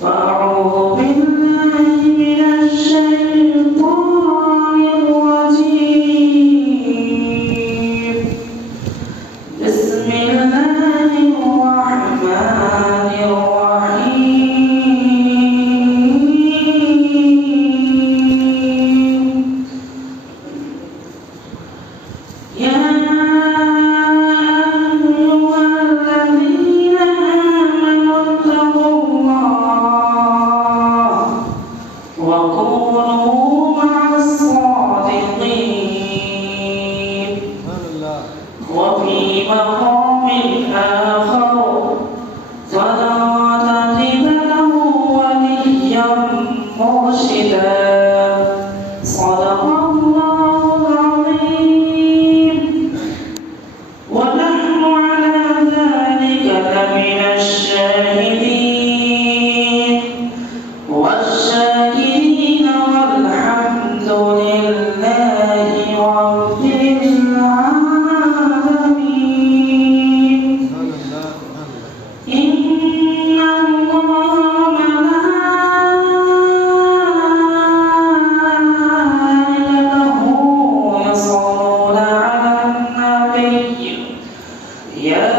فأعوذ بالله من الشيطان الرجيم بسم الله الرحمن الرحيم يا أيها الذين آمنوا اتقوا الله وكونوا مع الصادقين وفي مقام آخر فلا تجد له وليا مرشدا صدق الله العظيم ونحن على ذلك لمن الشاهدين والشاكرين والحمد لله رب العالمين إن الله وملائكته يصلون على النبي يا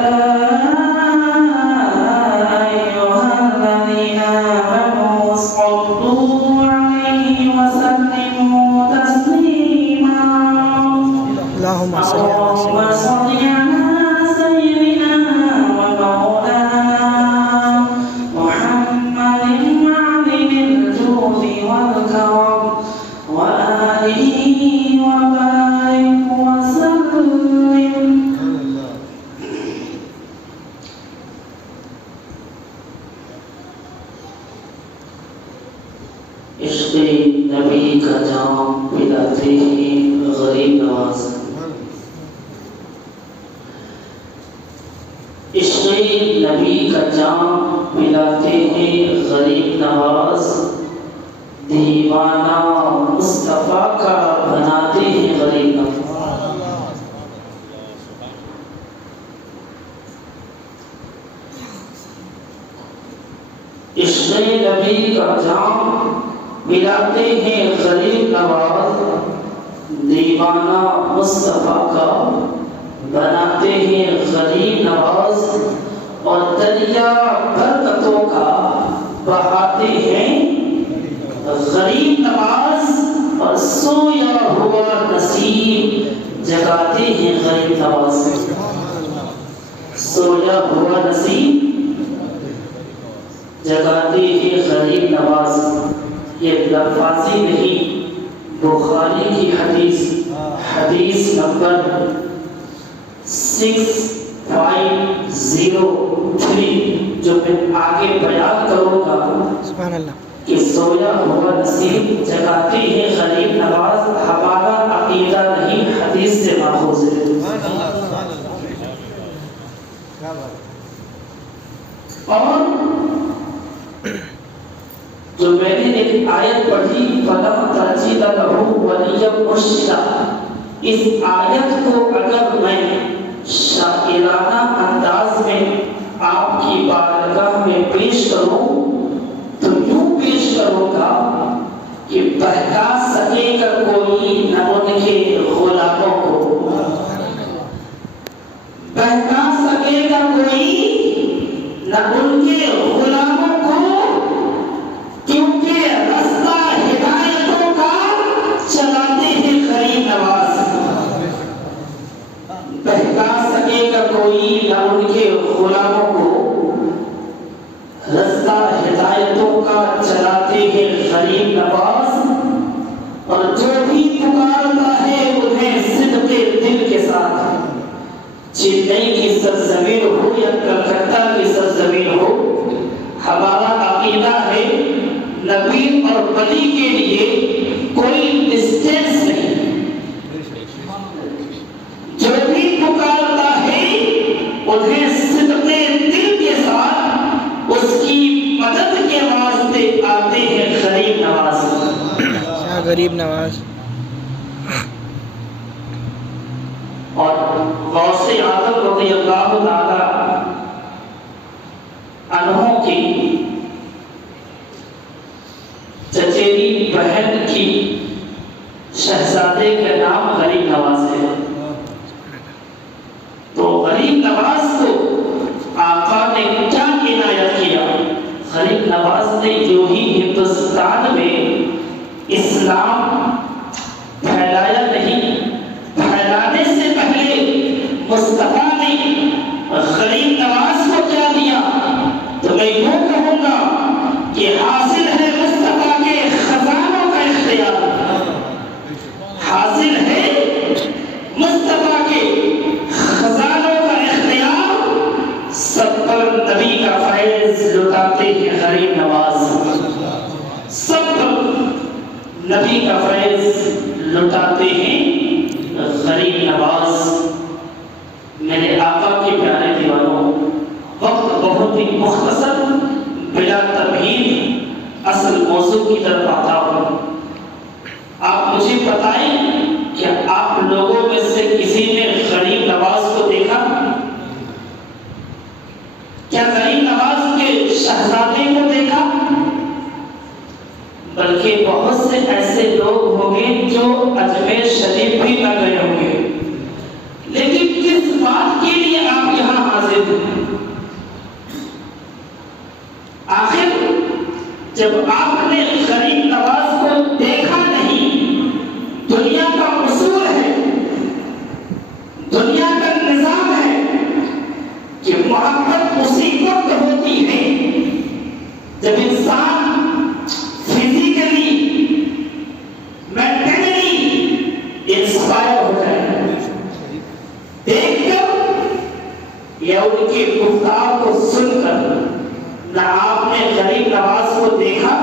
أيها الذين آمنوا صلوا عليه وسلموا تسليما اللهم صل على اللهم سيدنا صل على سيدنا ومولانا محمد معلم الجود والكرم وآله وبارك وسلم عشق نبی کا جام پلاتے ہیں غریب نواز عشق نبی کا جام پلاتے ہیں غریب نواز دیوانہ مصطفیٰ کا بناتے ہیں غریب نواز عشق نبی کا جام پلاتے ہیں غریب نواز دیوانہ مصطفیٰ کا بناتے ہیں غریب نواز اور دریا برکتوں کا بہاتے ہیں غریب نواز اور سویا ہوا نصیب جگاتے ہیں غریب نواز سویا ہوا نصیب جگاتے ہیں غریب نواز یہ لفاظی نہیں بخاری کی حدیث نمبر 6503 جو میں آگے بیان کروں گا سبحان اللہ کہ سویا ہوا نصیب جگاتے ہیں غریب نواز ہمارا عقیدہ نہیں حدیث سے ماخوذ ہے اور جو میں نے ایک آیت پڑھی فَلَمْ تَجِدَ لَهُ وَلِيًّا مُرْشِدًا اس آیت کو اگر میں شاعرانہ انداز میں آپ کی بارگاہ میں پیش کروں تو یوں پیش کروں گا کہ بہکا سکے گا کوئی نہ ان کے غلاموں کو بہکا سکے گا کوئی نہ ان کے غلاموں کو کیونکہ رستہ ہدایتوں کا چلاتے ہیں غریب نواز بہکا سکے گا کوئی نہ ان کے غلاموں کو رستہ ہدایتوں کا چلاتے ہیں غریب نواز اور جو بھی پکارتا ہے انہیں صدق دل کے ساتھ چنئی کی سرزمین ہو یا کلکتہ کی سرزمین ہو ہمارا عقیدہ ہے نبی اور ولی کے لیے کوئی ڈسٹینس نہیں جو بھی پکارتا ہے انہیں صدق دل کے ساتھ اس کی مدد کے واسطے آتے ہیں غریب نواز غریب نواز اور غوث اعظم رضی اللہ تعالی عنہ کی بہن کی شہزادے کا نام غریب نواز ہے. تو غریب نواز کو آقا نے کیا عنایت کیا؟ غریب نواز نے یوں ہی ہندوستان میں اسلام پھیلایا نہیں، پھیلانے سے پہلے مصطفیٰ نے غریب نواز کو کیا دیا؟ تو میں یوں کہوں گا کہ حاصل ہے مصطفیٰ کے خزانوں کا اختیار، حاصل ہے مصطفیٰ کے خزانوں کا اختیار. سب پر نبی کا فیض لٹاتے ہیں غریب نواز، سب پر نبی کا فیض لٹاتے ہیں غریب نواز. میرے آقا کے پیارے دیوانوں، وقت بہت ہی مختصر، بلا تمہید اصل موضوع کی طرف آتا ہوں. آپ مجھے بتائیں کہ آپ لوگوں میں سے کسی نے غریب نواز کو دیکھا؟ کیا غریب نواز کے شہزادے کو دیکھا؟ بلکہ بہت سے ایسے لوگ ہوں گے جو اجمیر شریف بھی نہ گئے ہوں گے، لیکن کس بات کے لیے آپ یہاں حاضر ہیں؟ آخر جب آپ نے غریب نواز کو دیکھا نہیں، دنیا کا اصول ہے، دنیا کا نظام ہے کہ محبت اسی وقت ہوتی ہے جب انسان فزیکلی مینٹلی انسپائر ہو جائے، دیکھ کر یا ان کی گفتار کو سن کر. نہ آپ نے غریب نواز کو دیکھا،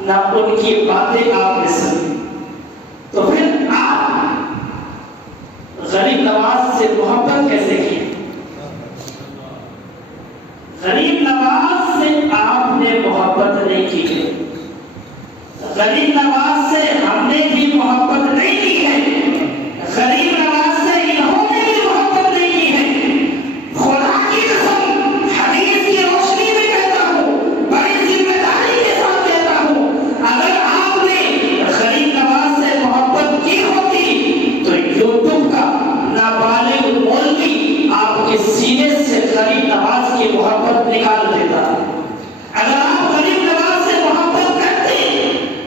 نہ ان کی باتیں آپ نے سنی، تو پھر آپ غریب نواز سے محبت کیسے کی؟ غریب نواز سے آپ نے محبت نہیں کی ہے، غریب نواز سے ہم نے بھی محبت نہیں کی ہے، غریب نواز سے انہوں نے بھی محبت نہیں کی ہے. خدا کی قسم حدیث کی روشنی میں کہتا ہوں، بڑی ذمہ داری کے ساتھ کہتا ہوں، اگر آپ نے غریب نواز سے محبت کی ہوتی تو یوٹیوب کا نابالغ مولوی آپ کے سینے سے غریب نواز کی محبت نکال دیتا. اگر آپ غریب نواز سے محبت کرتے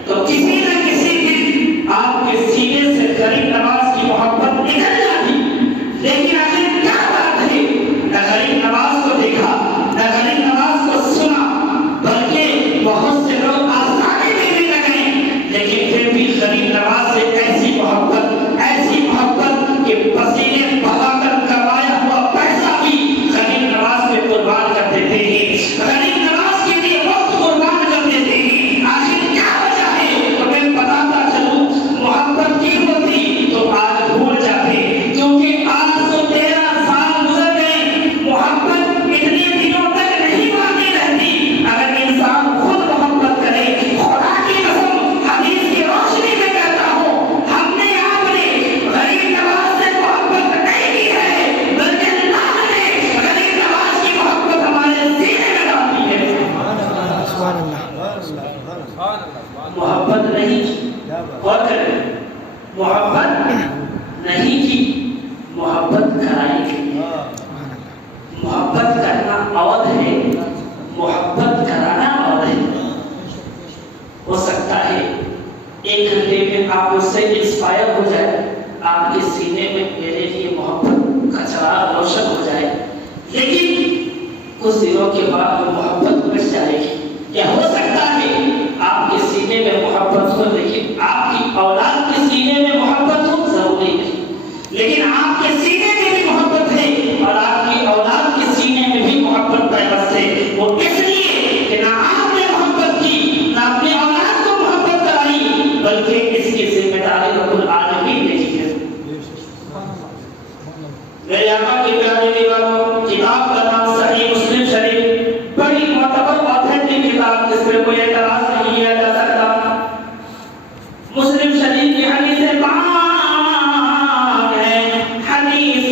تو کسی نہ کسی دن آپ کے سینے سے غریب نواز کی محبت نکل جاتی. لیکن آخر کیا بات ہے؟ نہ غریب نواز کو دیکھا، نہ غریب نواز کو سنا، بلکہ بہت سے لوگ آزادی دینے لگے، لیکن پھر بھی غریب نواز سے ایسی محبت کہ پسینے بہا کر کمایا ہوا پیسہ بھی غریب نواز پہ قربان کر دیتے ہیں، غریب نواز کے لیے وقت قربان کر دیتے ہیں. آخر کیا وجہ ہے؟ تو میں بتاتا چلوں، محبت کی ہوتی تو آج بھول جاتے، کیونکہ آج تو 13 سال گزر گئے، محبت اتنے دنوں تک نہیں باقی رہتی. اگر انسان خود محبت کرے، خدا کی قسم حدیث کی روشنی میں کہتا ہوں، ہم نے آپ نے غریب نواز سے محبت نہیں کی ہے، بلکہ اللہ نے غریب نواز کی محبت ہمارے سینے میں ڈالی ہے. سبحان اللہ. محبت نہیں کی، غور کریں، محبت نہیں کی، محبت کرائی گئی. محبت کرنا اور ہے، محبت کرانا اور ہے. ہو سکتا ہے ایک گھنٹے میں آپ اس سے انسپائر ہو جائے، آپ کے سینے میں میرے لیے محبت کا چراغ روشن ہو جائے، لیکن کچھ دنوں کے بعد وہ محبت مٹ جائے گی. یا ہو سکتا ہے آپ کے سینے میں محبت ہو، لیکن آپ کی اولاد کے سینے میں محبت ہو، ضروری نہیں، لیکن آپ کے سینے میں بھی محبت ہے اور آپ کی اولاد کے سینے میں بھی محبت پیوست ہے. وہ اس لیے کہ نہ آپ نے محبت کی، نہ اپنی اولاد کو محبت کرائی، بلکہ اس کی ذمہ داری رب العالمین نے کی ہے. میرے آقا کے پیارے دیوانوں، کتاب کا نام صحیح مسلم شریف، بڑی معتبر آتھینٹک کتاب جس پہ کوئی اعتراض نہیں کیا جا سکتا. مسلم شریف کی حدیث پاک ہے، حدیث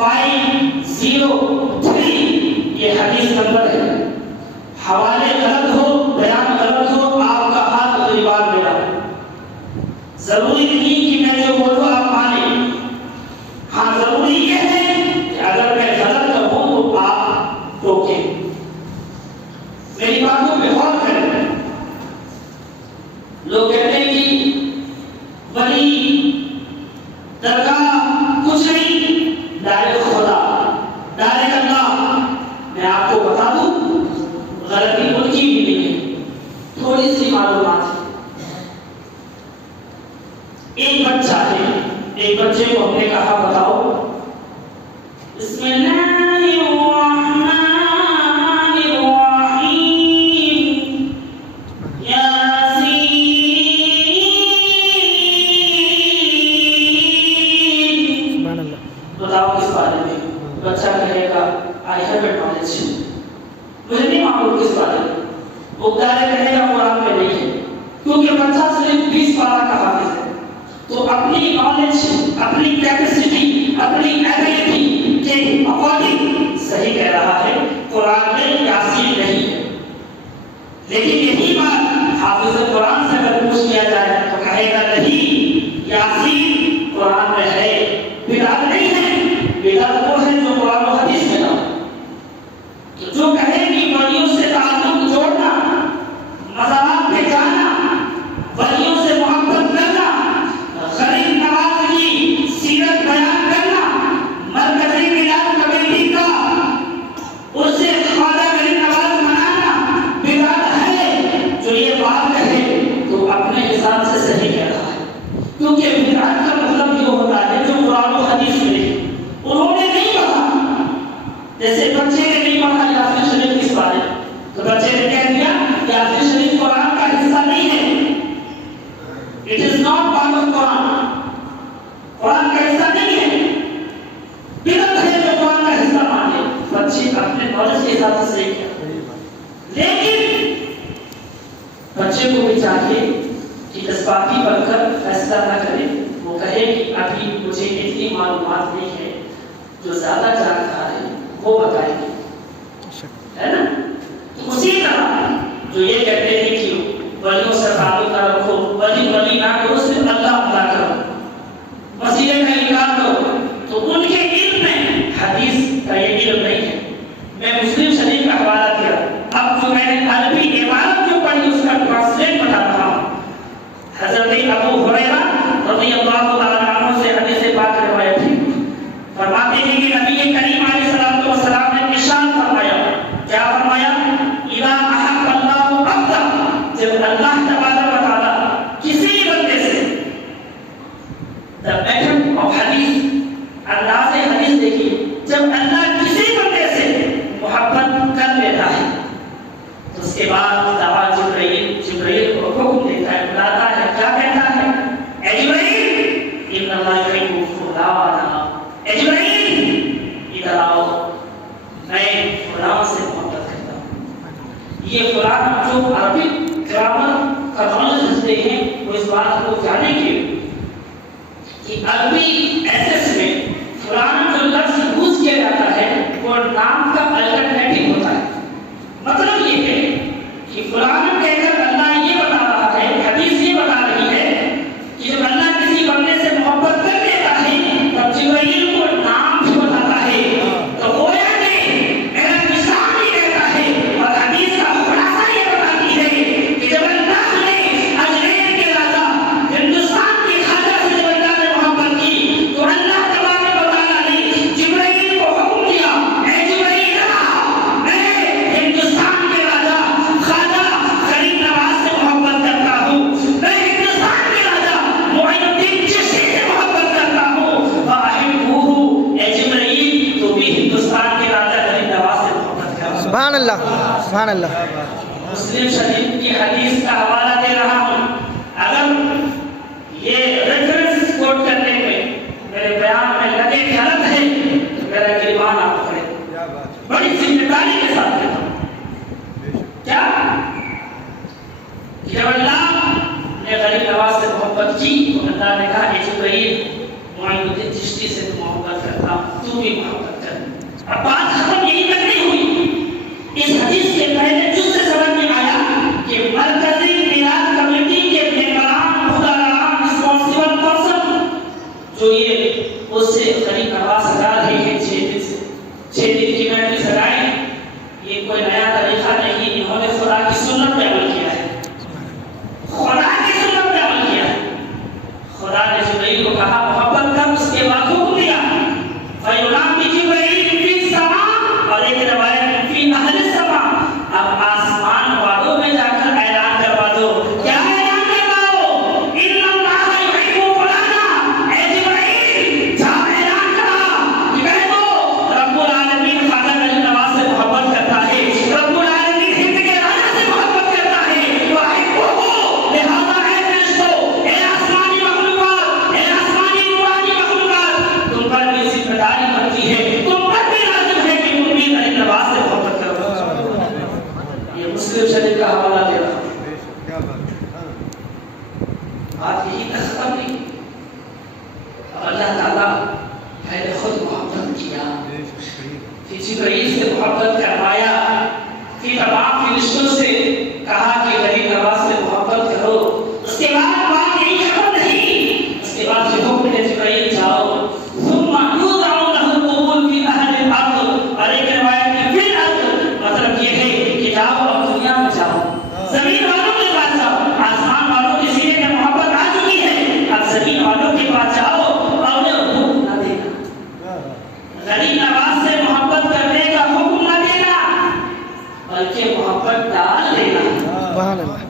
503 یہ حدیث نمبر ہے. حوالے غلط ہو، بیان غلط ہو، آپ کا ہاتھ اگلی بار میرا. ضروری نہیں کہ میں جو بولوں آپ مانیں. ہاں ضروری یہ ہے کہ اگر میں غلط کہوں تو آپ روکیں. میری باتوں پہ غور کریں. لوگ کہتے ہیں کہ ولی درگاہ کچھ نہیں، ڈائریکٹ خدا، ڈائریکٹ اللہ. میں آپ کو بتا دوں غلطی ان کی بھی نہیں ہے، تھوڑی سی معلومات ہے. ایک بچہ ہے، ایک بچے کو ہم نے کہا بتاؤ بسم اللہ الرحمن الرحیم یاسین، بتاؤ کس بارے میں؟ بچہ کہے گا آئی ہیو اے نالج، مجھے نہیں معلوم کس بارے میں. وہ کہے گا قرآن میں نہیں ہے، کیونکہ بچہ صرف 20 پارہ کا حافظ ہے. تو اپنی نالج، اپنی کیپیسٹی، اپنی ایبلٹی کے اکارڈنگ صحیح کہہ رہا ہے. قرآن میں یاسین نہیں ہے، لیکن یہی بات حافظ قرآن سے اگر پوچھ لیا جائے تو کہے گا نہیں، یاسین قرآن میں ہے. بدعت نہیں ہے، بدعت وہ ہے جو قرآن و حدیث میں نہ. جو کہے کہ ولیوں سے تعلق جوڑنا، مزارات پہ جانا، ولیوں سے محبت کرنا، غریب نواز کی سیرت بیان کرنا، مرکزی ملاد کمیٹی کا اسے خواجہ غریب نواز منانا بدعت ہے. جو یہ بات کہے تو اپنے حساب سے صحیح کہہ رہا ہے، کیونکہ بدعت کا مطلب یہ ہوتا ہے جو قرآن و حدیث میں نہیں. انہوں نے نہیں پڑھا، جیسے بچے نے نہیں پڑھا یاسین شریف کس بارے، تو بچے نے کہہ دیا یاسین شریف قرآن کا حصہ نہیں ہے. It is not part of Quran. قرآن کا حصہ نہیں ہے. بدعت ہے جو قرآن کا حصہ مانے. بچے اپنے نالج کے حساب سے صحیح کیا، لیکن بچے کو بھی چاہیے کہ جذباتی بن کر فیصلہ نہ کرے. وہ کہے کہ ابھی مجھے اتنی معلومات نہیں ہے، جو زیادہ جانکار ہے وہ بتائیں گے، ہے نا. تو اسی طرح جو یہ کہتے ہیں کہ ولیوں سے تعلق نہ رکھو، ولی نہ کرو، صرف اللہ کرو، وسیلے کا انکار کرو، تو ان کے علم میں حدیث کا یہ علم نہیں ہے. میں مسلم شریف کا حوالہ دیا. اب جو میں نے عربی عبارت جو پڑھی اس کا ٹرانسلیٹ بتا رہا ہوں. حضرت ابو ہریرہ رضی اللہ تعالیٰ عنہ سے حدیث پاک روایت ہے. فرماتے ہیں کہ نبی کریم علیہ السلام نے ارشاد فرمایا، کیا فرمایا؟ اذا احب اللہ عبدا، جب اللہ تبارک و تعالیٰ کسی بندے سے، the pattern of حدیث، انداز حدیث دیکھیے، جب اللہ کسی بندے سے محبت کر لیتا ہے تو اس کے بعد دعا جبرائیل کو حکم دیتا ہے، بلاتا ہے، کیا کہتا ہے؟ اے جبرائیل ان اللہ یحب فلانا، اے جبرائیل ادھر آؤ، میں فلاں سے محبت کرتا ہوں. یہ فلاں جو عربی گرامر کا نالج رکھتے ہیں وہ اس بات کو جانے کے کہ عربی ایسس میں فلاں جو لفظ یوز کیا جاتا ہے وہ نام کا الٹرنیٹو ہوتا ہے. مطلب یہ ہے کہ فلاں کہہ کر اللہ یہ بتا رہا ہے، حدیث یہ بتا رہی ہے کہ جب اللہ کسی بندے سے محبت کر لیتا ہے تب جبرائیل کو نام بھی بتاتا ہے. تو گویا کہ میرا نشان بھی کہتا ہے اور حدیث کا خلاصہ یہ بتاتی ہے کہ جب اللہ نے اجمیر کے راجا ہندوستان کی خواجہ سے جب اللہ نے محبت کی تو اللہ تبارک و تعالیٰ نے جبرائیل کو حکم دیا، اے جبرائیل میں ہندوستان کے راجا خواجہ غریب نواز سے محبت کرتا ہوں، میں ہندوستان کے راجا معین الدین چشتی سے محبت کرتا ہوں. فاحبہ، اے جبرائیل تو بھی ہندوستان کے راجا غریب نواز سے محبت کرتا. سبحان اللہ، سبحان اللہ. مسلم شریف کی حدیث کا حوالہ دے رہا ہوں. اگر یہ ریفرنس کوٹ کرنے میں میرے بیان میں لگے غلط ہے تو میرا گریبان آپ کرے. بڑی ذمہ داری کے ساتھ کہتا ہوں. کیا جب اللہ نے غریب نواز سے محبت کی تو اللہ نے کہا اے جبرائیل معین الدین چشتی سے محبت کرتا ہوں، تو تو بھی محبت کر. اب بات ختم یہی تک نہیں ہوئی. اس حدیث کے پہلے جز سے سمجھ میں آیا کہ مرکزی میلاد کمیٹی کے ممبران خداران رسپانسبل پرسن جو یہ اس سے قریب نواز سجا رہے ہیں 6 دن کی محفل سجائیں. یہ کوئی نیا طریقہ نہیں, انہوں نے خدا کی سنت پہ عمل کیا ہے. خدا کی سنت پہ عمل کیا ہے. خدا نے جبرائیل کو کہا محبت کر, اس کے بعد حکم دیا فیغلام بھی جبرائیل فی سما, اور ایک روایت فی اہل سما. اب آسمان والوں میں جا کر اعلان کروا دو. کیا اعلان کرواؤ؟ ان اللہ یحب فلانا. اے جبرائیل جا اعلان کرا کہ کہہ دو رب العالمین خواجہ علی نواز سے محبت کرتا ہے, رب العالمین ہند کے راجا سے محبت کرتا ہے. لہذا اے فرشتوں, اے آسمانی مخلوقات, اے آسمانی نورانی مخلوقات, تم پر بھی ذمہ داری بنتی ہے, تم پر بھی لازم ہے کہ تم بھی علی نواز سے محبت کرو. یہ مسلم شریف کا حوالہ دے رہا ہوں. بات یہی تک ختم نہیں. اب اللہ تعالیٰ پہلے خود محبت کیا, پھر جبرائیل سے محبت کروایا, پھر تمام فرشتوں سے کہا کہ غریب نواز سے محبت کرو. اس کے بعد بات یہی ختم نہیں. اس کے بعد پھر حکم ہے جبرائیل جاؤ ثم یوضع له القبول فی اہل الارض, اور ایک روایت میں فی الارض مطلب یہ ہے کہ جاؤ اور دنیا میں جاؤ, زمین والوں کے پاس جاؤ. آسمان والوں کے سینے میں محبت آ چکی ہے, اب زمین والوں کے پاس جاؤ اور انہیں حکم نہ دینا, غریب نواز سے محبت کرنے کا حکم نہ دینا, بلکہ محبت ڈال دینا. سبحان اللہ.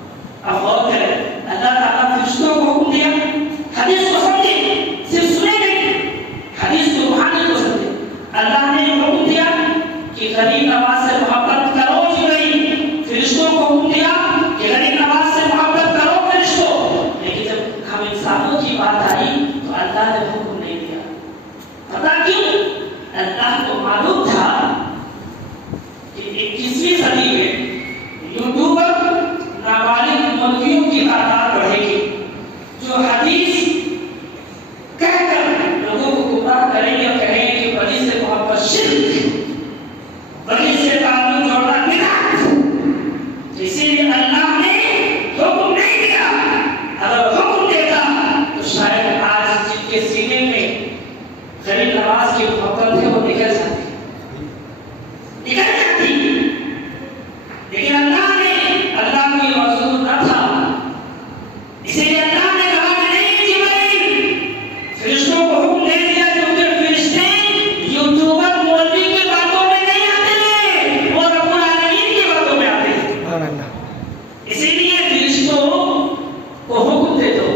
اب غور کریں, اللہ تعالیٰ فرشتوں کو حکم دیا. حدیث کو سمجھے, صرف سنے نہیں, حدیث کو روحانی کو سمجھے. اللہ نے حکم دیا کہ غریب نواز سے محبت کرو جبرائیل, فرشتوں کو حکم دیا کہ غریب نواز سے محبت کرو فرشتوں. لیکن جب ہم انسانوں کی بات آئی تو اللہ نے حکم نہیں دیا. پتا کیوں؟ اللہ کو معلوم تھا کہ 21ویں صدی میں یوٹیوبر نابالغ مولویوں کی تعداد بڑھے گی جو حدیث کہہ کر لوگوں کو گمراہ کریں گے اور کہیں گے کہ ولی سے محبت شرک, ولی سے تعلق جوڑنا بدعت. اسی لیے اللہ نے حکم نہیں دیا. اگر حکم دیتا تو شاید آج جن کے سینے میں غریب نواز کی محبت ہے وہ نکل جاتی. لیکن اللہ نے, اللہ کو یہ منظور نہ تھا, اسی لیے اللہ نے کہا کہ نہیں جبرائیل, فرشتوں کو حکم دے دیا کیونکہ فرشتے یوٹیوبر مولوی کی باتوں میں نہیں آتے, وہ رب العالمین کی باتوں میں آتے ہیں. اسی لیے فرشتوں کو حکم دے دو,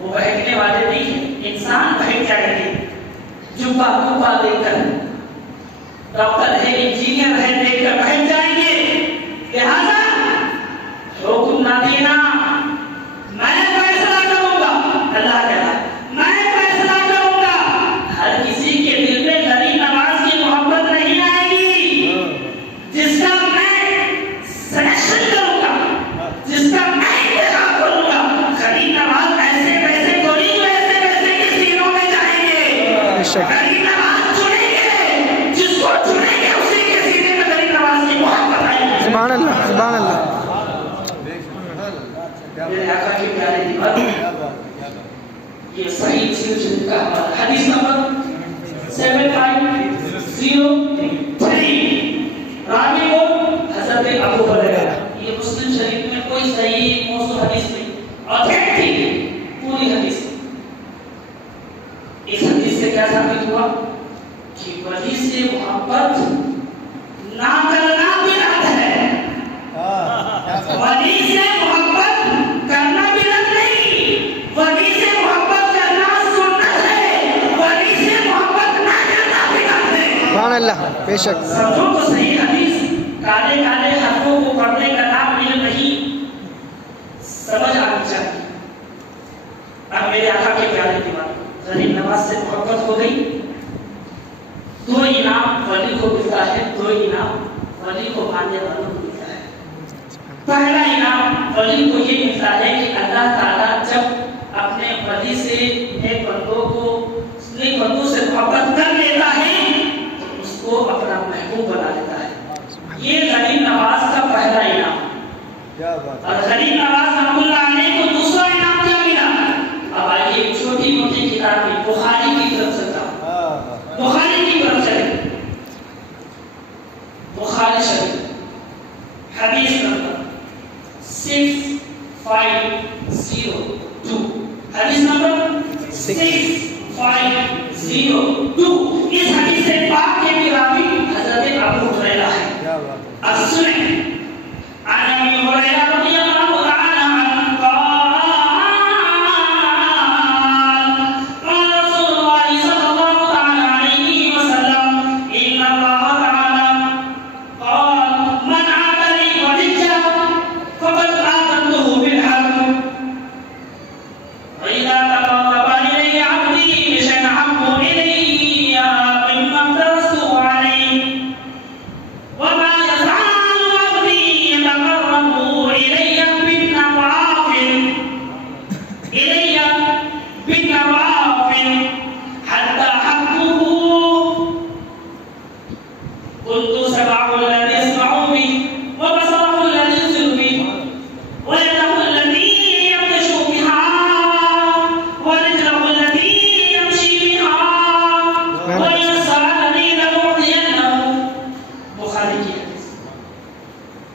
وہ بہکنے والے نہیں ہیں. انسان بہک جائیں گے جبا کبا دے کر, ڈاکٹر ہے انجینئر ہے دیکھ کر بہک جائیں گے. لہذا حکم نہ دینا, میں فیصلہ کروں گا. اللہ کہتا میں فیصلہ کروں گا. ہر کسی کے دل میں غریب نواز کی محبت نہیں آئے گی. جس کا میں سلیکشن کروں گا, جس کا میں انتخاب کروں گا, غریب نواز ایسے ویسے تو نہیں, ویسے ویسے کے سینوں میں جائیں گے. غریب نواز چنیں گے, جس کو چنیں گے اسی کے سینے میں غریب نواز کی محبت آئے گی. سبحان اللہ. سبحان اللہ. میرے آقا کے پیارے دیوار, یہ صحیح مسلم کا حوالہ حدیث نمبر 7503, راوی کو حضرت ابو ہریرہ. یہ مسلم شریف میں کوئی صحیح موضوع حدیث نہیں, اوتھینٹک پوری حدیث. اس حدیث سے کیا ثابت ہوا کہ ولی سے محبت نہ کرنا بدعت ہے. ولی سے محبت کرنا بدعت نہیں, ولی سے محبت کرنا سنت ہے, ولی سے محبت نہ کرنا بدعت ہے. سبحان اللہ. بے شک. سمجھو تو صحیح حدیث. کالے کالے حرفوں کو پڑھنے کا نام علم نہیں, سمجھ آنی چاہیے. اب میرے آقا کے پیارے دیوار, غریب نواز سے محبت ہو گئی. 2 انعام ولی کو ملتا ہے, 2 انعام ولی کو ماننے والوں کو ملتا ہے. پہلا انعام ولی کو یہ ملتا ہے کہ اللہ تعالیٰ جب اپنے ولی سے نیک بندوں سے محبت کر لیتا ہے اور خلیل نواز رحمۃ اللہ علیہ کو دوسرا انعام کیا ملا؟ اب آئیے ایک چھوٹی موٹی کتاب ہے بخاری کی طرف چلتا ہوں، بخاری کی طرف چلے، بخاری شریف حدیث نمبر 6502، حدیث نمبر 6502، اس حدیث پاک کے بھی راوی حضرت ابو ہریرہ ہے۔ اب سنیں، عن ابی ہریرہ رضی اللہ تعالی عنہ قال قال رسول اللہ صلی اللہ تعالی علیہ وسلم ان اللہ تعالی قال من عاد لي وليا فقد آذنته بالحرب وإذا تقرب إلي عبدي بشيء أحب إلي مما افترضت عليه وما يزال عبدي يتقرب إلي بالنوافل حتى أحبه كنت سمعه الذي يسمع به وبصره الذي يبصر به ويده التي يبطش بها ورجله التي يمشي بها ويسر الذي لأعطينه۔ بخاری کی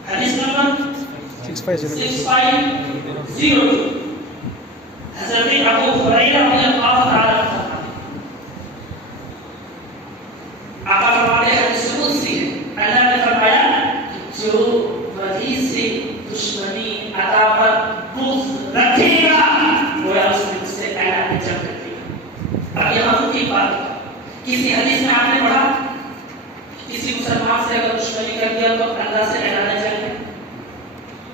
حدیث نمبر 6502، حضرت ابو ہریرہ رضی اللہ تعالی عنہ آقا فرماتے ہیں حدیث قدسی ہے، اللہ نے فرمایا کہ جو ولی سے دشمنی عداوت بغض رکھے گا گویا اس نے اس سے اعلان جنگ کر دیا۔ اب یہاں تو ایک بات، کسی حدیث میں آپ نے پڑھا کسی مسلمان سے اگر دشمنی کر دیا تو اللہ سے اعلان جنگ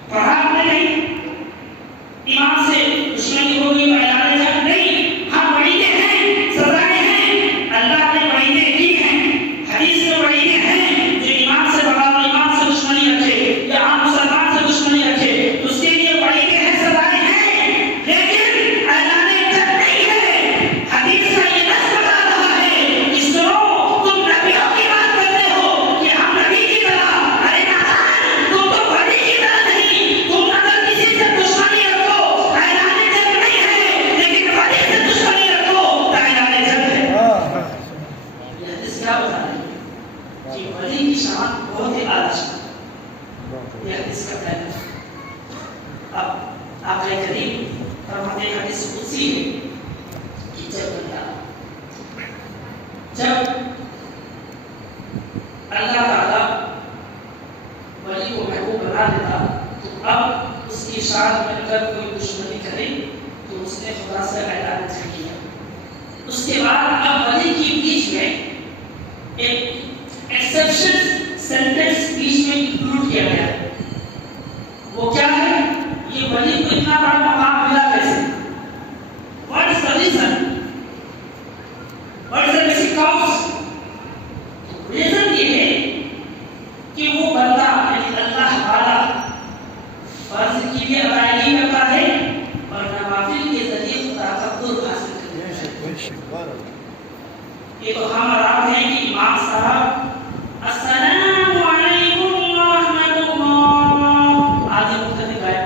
پڑھا آپ نے نہیں، امام سے دشمنی ہو گئی تو اعلان جنگ نہیں، ہاں وعیدیں ہیں، سزائیں ہیں، اللہ نے وعیدیں کی ہیں، حدیث میں وعیدیں ہیں، جو امام سے بغاوت، امام سے دشمنی رکھے یا عام مسلمان سے دشمنی رکھے اس کے لیے وعیدیں ہیں، سزائیں ہیں، لیکن اعلان جنگ نہیں ہے۔ حدیث کا یہ نص بتا رہا ہے کہ سنو تم نبیوں کی بات کرتے ہو کہ ہم نبی کی طرح، ارے نادان تم تو ولی کی طرح نہیں، تم اگر کسی سے دشمنی رکھو اعلان جنگ نہیں ہے، لیکن ولی سے دشمنی رکھو تو اعلان جنگ ہے۔ یہ حدیث کیا بتا رہی ہے کہ ولی کی شان بہت ہی اعلیٰ شان، یہ حدیث کا پہلا ہے۔ اب آقا کریم فرماتے ہیں حدیث قدسی ہے کہ جب اللہ تعالیٰ ولی کو محبوب بنا دیتا تو اب اس کی شان میں اگر کوئی دشمنی کرے تو اس نے خدا سے اعلان جنگ کیا۔ اس کے بعد اب ولی کی بیچ میں ایک ایکسیپشن سینٹینس بیچ میں انکلوڈ کیا گیا، وہ کیا ہے؟ یہ ولی کو اتنا بڑا مقام ملا کیسے؟ What is the reason? What is the basic cause? Reason یہ ہے کہ وہ بندہ یعنی اللہ والا فرض کی بھی ادائیگی کرتا ہے اور نوافل کے ذریعے خدا کا قرب حاصل کرتا ہے۔ یہ تو ہم اور آپ ہیں کہ امام صاحب السلام علیکم ورحمۃ اللہ آدھی مختلف گائے،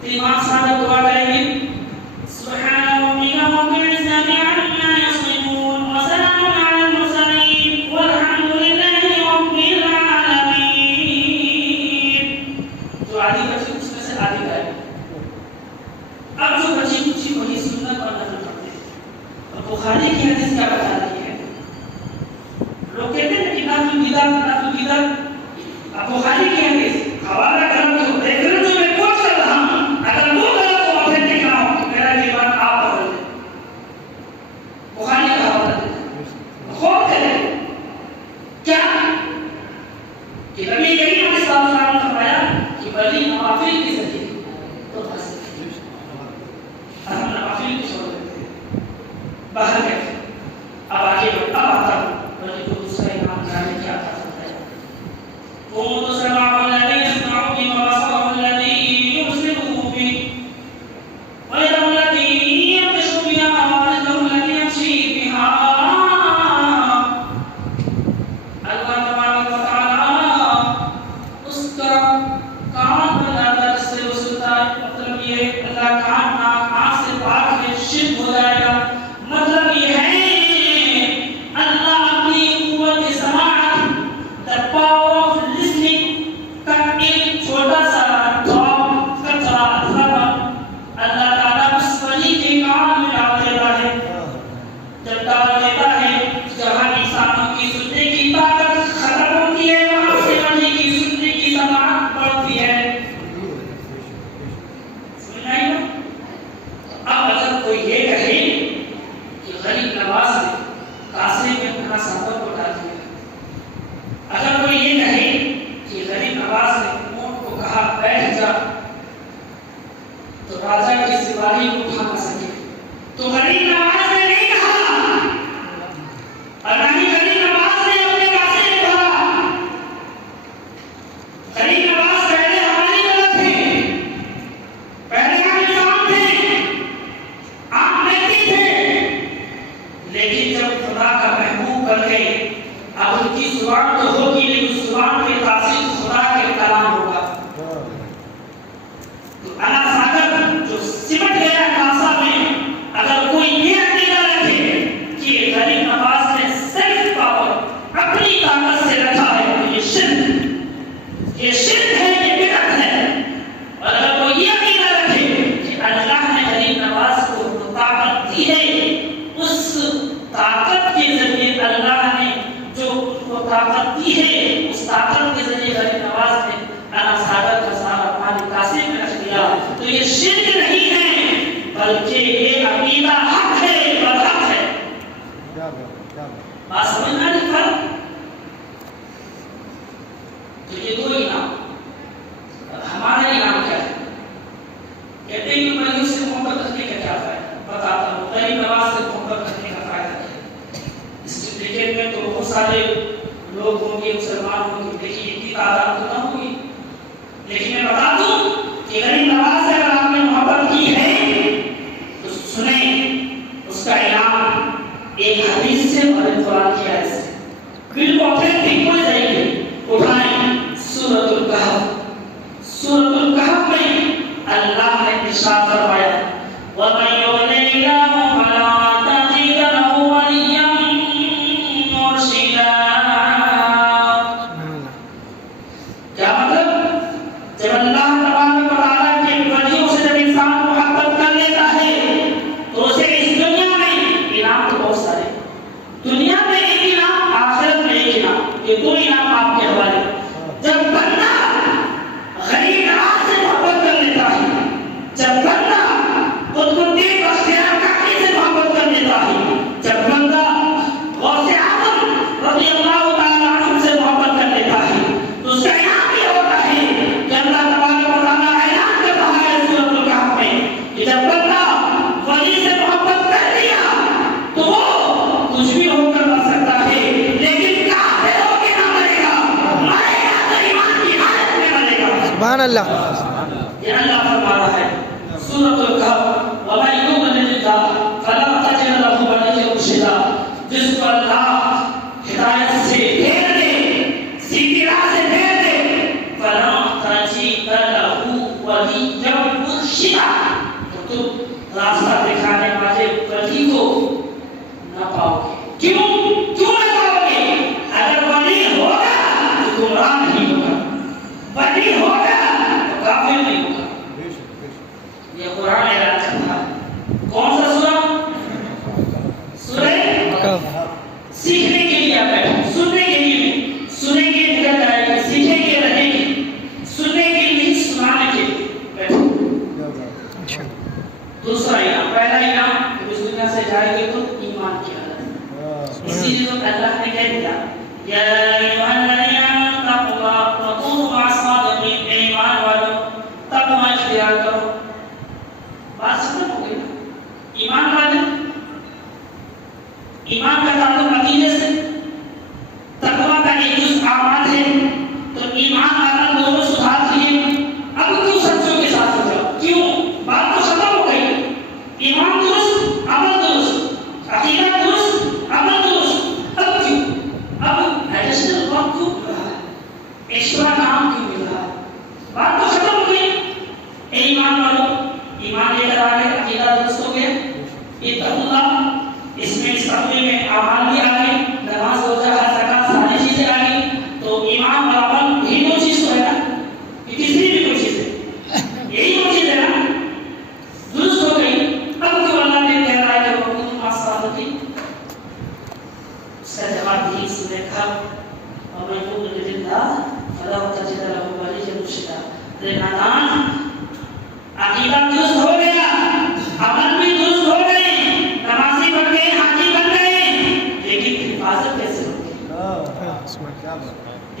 پھر امام صاحب دعا کریں گے سبحان ربک رب العزۃ عما یصفون وسلام علی المرسلین والحمد للہ رب العالمین۔ جو آدھی بچی اس میں سے آدھی گائے، اب جو بچی کچھ وہی سنت اور نفل پڑھتے ہیں۔ اور بخاری کی حدیث کیا بتا رہی ہے؟ لوگ کہتے ہیں کہ نفل بدعت، اب بخاری کی حدیث حوالہ کرم تو دیکھ رہے جو میں کوٹ کر رہا ہوں، اگر وہ غلط تو آتھینٹک نہ ہو تو میرا یہ بات آپ بدل دیں، بخاری کا حوالہ دیں، غور کریں کیا کہ نبی کریم علیہ السلام نے فرمایا کہ ولی نوافل کے ذریعے تو حاصل ہے، ہم نوافل کو چھوڑ دیتے ہیں باہر کہتے ہیں۔ اب آگے اب آتا ہوں ولی کو دوسرا انعام جانے کیا تھا فرمایا، وہ تو سماع الذی یسمع اب ان کی زبان تو ہوگی لیکن زبان کے تاثیر خدا کے کلام ہوگا. تو انا ساگر جو سمٹ گیا کاسا میں، اگر کوئی یہ عقیدہ رکھے کہ غریب نواز نے سیلف پاور اپنی طاقت سے رکھا ہے تو یہ شرک ہے، یہ بدعت ہے. اور اگر کوئی یہ عقیدہ رکھے کہ اللہ نے غریب نواز کو طاقت دی ہے، اس طاقت کے ذریعے اللہ نے جو کو طاقت دی ہے، اس طاقت کے ذریعے غریب نواز نے انا ساگر کا سارا مال کاسے میں رکھ دیا، تو یہ شرک نہیں ہے بلکہ یہ عقیدہ حق ہے، برحق ہے. بات سمجھنا نہیں تھا؟ تو یہ دو انعام. ہمارا انعام کیا ہے؟ کہتے ہیں کہ میں اس سے محبت رکھنے کا کیا فائدہ بتاتا ہوں. غریب نواز سے محبت رکھنے کا فائدہ کیا ہے؟ اس کرکٹ میں تو بہت سارے لوگ ہوں گے، مسلمان ہوں گے، دیکھیے اتنی تعداد تو نہ ہوگی، لیکن میں بتا دوں کہ غریب نواز سے اگر آپ نے محبت کی ہے تو سنیں اس کا انعام ایک حدیث سے اور ایک قرآن کی آیت سے بالکل اوتھینٹک کوئی طریقے اٹھائیں. سورۃ الکہف، سورۃ الکہف میں اللہ نے ارشاد فرمایا وَمَن يُضْلِلِ اللَّهُ فَلَن تَجِدَ لَهُ وَلِيًّا مُرْشِدًا. کیا مطلب؟ جب اللہ تبارک و تعالیٰ کے ولیوں سے جب انسان محبت کر لیتا ہے تو اسے اس دنیا میں انعام تو بہت سارے، دنیا میں ایک انعام، آخرت میں ایک انعام. یہ دو انعام آپ کے حوالے. جب بندہ غریب نواز سے محبت کر لیتا ہے، جب بندہ خود کو دین اختیار کرنے سے محبت کر لیتا ہے، جب بندہ غوث اعظم رضی اللہ تعالیٰ عنہ سے محبت کر لیتا ہے تو اس کا انعام یہ ہوتا ہے کہ اللہ تبارک و تعالیٰ اعلان کر رہا ہے سورۃ الکہف میں کہ جب بندہ ولی سے محبت کر لیا تو وہ کچھ بھی ہو کر رہ سکتا ہے، لیکن کافر ہو کے نہ مرے گا، مرے گا تو ایمان کی حالت میں مرے گا. سبحان اللہ. یہ اللہ فرما رہا ہے سورۃ الکہف وَمَن يُضْلِلِ اللَّهُ فَلَن تَجِدَ لَهُ وَلِيًّا مُرْشِدًا. جس کو اللہ ہدایت سے پھیر دے، سیدھی راہ سے پھیر دے، فَلَن تَجِدَ لَهُ وَلِيًّا مُرْشِدًا، تو تم راستہ دکھانے والے ولی کو نہ پاؤ گے. کیوں نہ پاؤ گے؟ اگر ولی ہوگا تو گمراہ نہیں ہوگا، ولی ہوگا تو کافر نہیں ہوگا. یہ قرآن اعلان کرتا ہے. کون سا سورہ؟ سورہ سیکھنے کے لیے آپ بیٹھے، سننے کے لیے، سنیں گے نکل جائے گی، سیکھیں گے رہیں گے، سننے کے لیے سنانے کے لیے بیٹھے. دوسرا انعام، پہلا انعام اس دنیا سے جائے گے تو ایمان کی حالت. اسی لیے تو اللہ نے کہہ دیا یا ایھا الذین اتقوا اللہ وکونوا مع الصادقین، ایمان والو تقوی اختیار کرو. بات سمجھ ہو گئی نا؟ ایمان والے، ایمان کا تعلق عقیدے سے، تقوی کا ایک جز اعمال ہے. تو ایمان والا دونوں سدھار کیے، اب کیوں سچوں کے ساتھ ہو جاؤ؟ کیوں؟ بات تو ختم ہو گئی. ایمان درست، عمل درست، عقیدہ درست، عمل درست. اب کیوں؟ اب ایڈیشنل ورک کیوں مل رہا ہے؟ ایکسٹرا کام کیوں مل رہا ہے؟ بات تو ختم ہو گئی. ایمان والوں ایمان لے کر آ گئے، عقیدہ درست ہو گیا. اتقوا اللہ، اس میں اس تقوی میں اعمال بھی آ گئے، نماز روزہ حج زکات ساری چیزیں آ گئی. تو ایمان اور عمل یہی دو چیز تو ہے نا، یہ تیسری بھی کوئی چیز ہے، یہی دو چیز ہے نا. درست ہو گئی. اب کیوں اللہ نے کہہ رہا ہے کہ وکونوا مع الصادقین؟ اس کا جواب یہی سورہ کہف وَمَن يُضْلِلِ اللَّهُ فَلَن تَجِدَ لَهُ وَلِيًّا مُرْشِدًا. ارے نادان، عقیدہ درست ہو گیا، عمل بھی درست ہو گئے، نمازی بن گئے، حاجی بن گئے، لیکن حفاظت کیسے ہوگی؟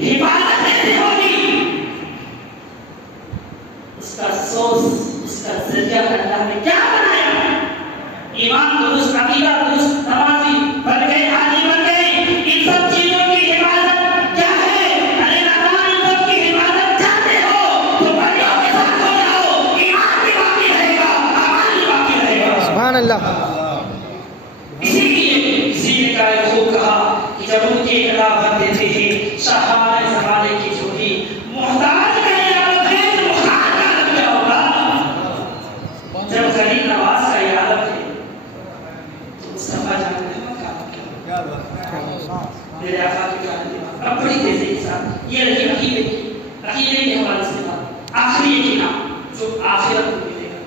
حفاظت کیسے ہوگی؟ اس کا سورس، اس کا ذریعہ اللہ نے کیا بنایا؟ ایمان درست، عقیدہ درست، نمازی بن گئے، حاجی بن گئے. ان سب چیزوں کی حفاظت کیا ہے؟ ارے نادان، ان سب کی حفاظت چاہتے ہو تو بڑیوں کے ساتھ ہو جاؤ، ایمان بھی باقی رہے گا، عمل بھی باقی رہے گا. سبحان اللہ. اسی لیے کسی نے کہا خوب کہا کہ جب ان کے ایک دعوت دیتے ہیں شاہان زمانے کی جو بھی محتاج کا عیادت ہے تو محتاج کا عالم کیا ہوگا؟ جب غریب نواز کا عیادت ہے تو مصطفیٰ جانتے ہیں کیا ہوگا؟ میرے آقا کی جانتے اب بڑی تیزی کے ساتھ یہ رہی عقیدے کے حوالے سے بات آخری یقینا جو آخرت کو ملے گا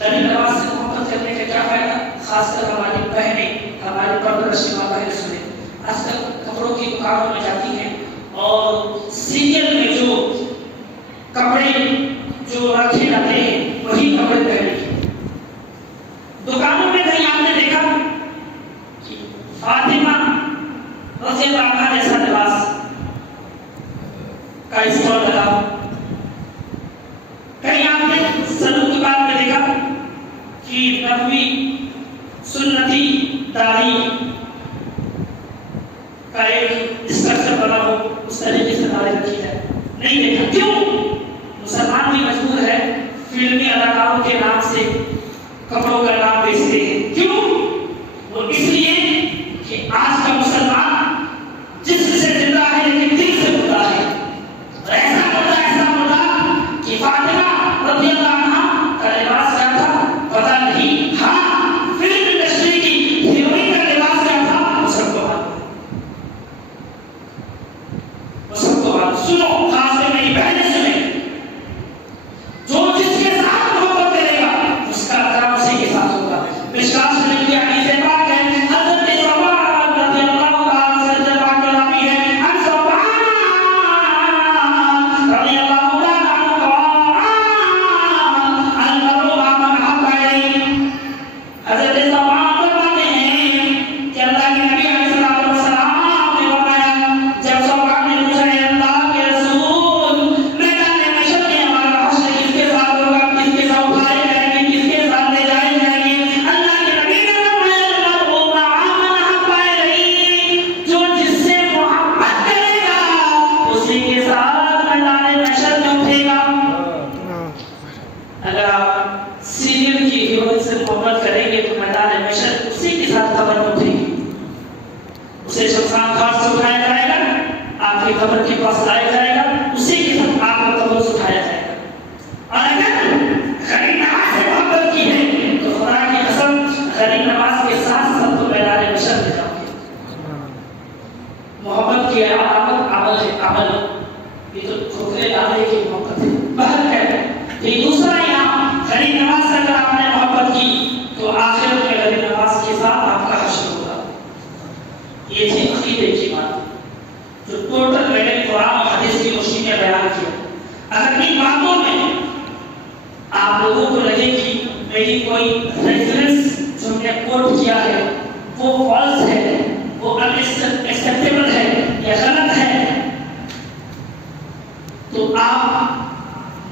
غریب نواز سے محبت کرنے کا کیا فائدہ؟ خاص کر ہماری بہنیں ہماری پردرشی ماں بہنیں سنیں آج کل کپڑوں کی دکانوں میں جاتی ہیں اور سیریل میں جو کپڑے جو رکھے جاتے ہیں وہی کپڑے پہنے دکانوں میں کہیں آپ نے دیکھا کہ فاطمہ رضی اللہ عنہا جیسا لباس کا اسٹال لگا کہیں آپ نے سلوک دکان میں دیکھا کہ نبوی سنتی داڑھی کا ایک اسٹرکچر بنا ہو اس طریقے سے داڑھی رکھی جائے نہیں دیکھا کیوں؟ مسلمان بھی مجبور ہے فلمی اداکاروں کے نام سے کپڑوں کا نام بیچتے ہیں کیوں؟ وہ اس لیے کہ آج کا مسلمان جسم سے زندہ ہے لیکن دل سے مردہ ہے ایسا مردہ کہ فاطمہ رضی اللہ عنہا کا لباس کیا تھا پتہ نہیں ہاں فلم انڈسٹری کی ہیروئن کا لباس کیا تھا وہ سب کو معلوم سنو خاص کر میری بہنیں سنیں جو جس کے ساتھ محبت کرے گا اس کا اکرام اسی کے ساتھ ہوگا مشکات شریف کی حدیث پاک ہے حضرت صبان رضی اللہ تعالیٰ سے پاک کلامی ہے ان صبان رضی اللہ تعالیٰ المرء مع من حب علیہ حضرت صبان فرماتے ہیں کہ اللہ کے نبی علیہ الصلوۃ والسلام نے فرمایا جب صبان نے پوچھا ہے اللہ کے رسول میدان محشر میں ہمارا حشر کس کے ساتھ ہوگا کس کے ساتھ اٹھائے جائیں گے کس کے ساتھ لے جائے جائیں گے اللہ کے نبی نے فرمایا المرء مع من حب علیہ جو جس سے محبت کرے گا اسی کے ساتھ میدان محشر میں اٹھے گا اگر آپ سیریل کی ہیروئن سے محبت کریں گے تو میدان محشر اسی کے ساتھ خبر اٹھے گی اسے شمشان گھاٹ سے اٹھایا جائے گا آپ کی قبر کے پاس لایا جائے گا اسی کے ساتھ آپ کا قبر سے اٹھایا جائے گا اور اگر غریب نواز سے محبت کی ہے تو خدا کی قسم غریب نواز کے ساتھ سب کو میدان محشر لے جاؤ گے محبت کی علامت عمل ہے عمل یہ تو ٹھوکرے ڈالنے کی محبت ہے بہر ہے یہ دوسرا انعام غریب نواز سے اگر آپ نے محبت کی تو آخرت میں غریب نواز کے ساتھ آپ کا حشر ہوگا یہ تھی عقیدے کی بات جو ٹوٹل میں نے قرآن اور حدیث کی روشنی میں بیان کیا اگر ان باتوں میں آپ لوگوں کو لگے کہ میری کوئی ریفرنس جو میں نے کوٹ کیا ہے وہ فالس ہے وہ انایکسیپٹیبل ہے یا غلط ہے تو آپ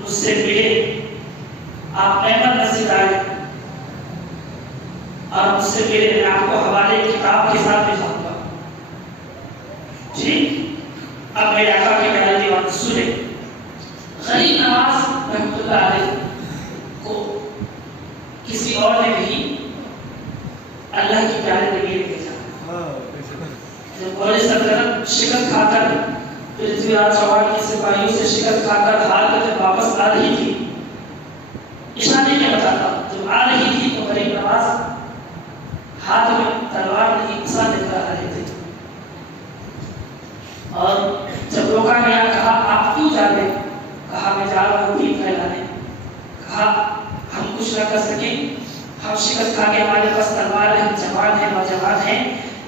مجھ سے ملے آپ احمد مسجد آئے اور مجھ سے ملے میں آپ کو حوالے کتاب کے ساتھ دکھاؤں گا ٹھیک اب میرے آقا کے پیارے دیوان سنے غریب نواز رحمۃ اللہ علیہ کو کسی اور نے بھی اللہ کی پیارے نبی نے بھیجا جب بڑے سلطنت شکست کھا کر پرتھوی راج چوہان کی سپاہیوں سے شکست کھا کر ہار کر جب واپس آ رہی تھی اشارے کیا بتاتا جب آ رہی تھی تو غریب نواز ہاتھ میں تلوار نہیں عصا لے کر آ رہے تھے اور جب لوگوں نے کہا آپ کیوں جا رہے کہا میں جا رہا ہوں دین پھیلانے کہا ہم کچھ نہ کر سکیں ہم شکست کھا کے ہمارے پاس تلوار ہے ہم جوان ہیں نوجوان ہیں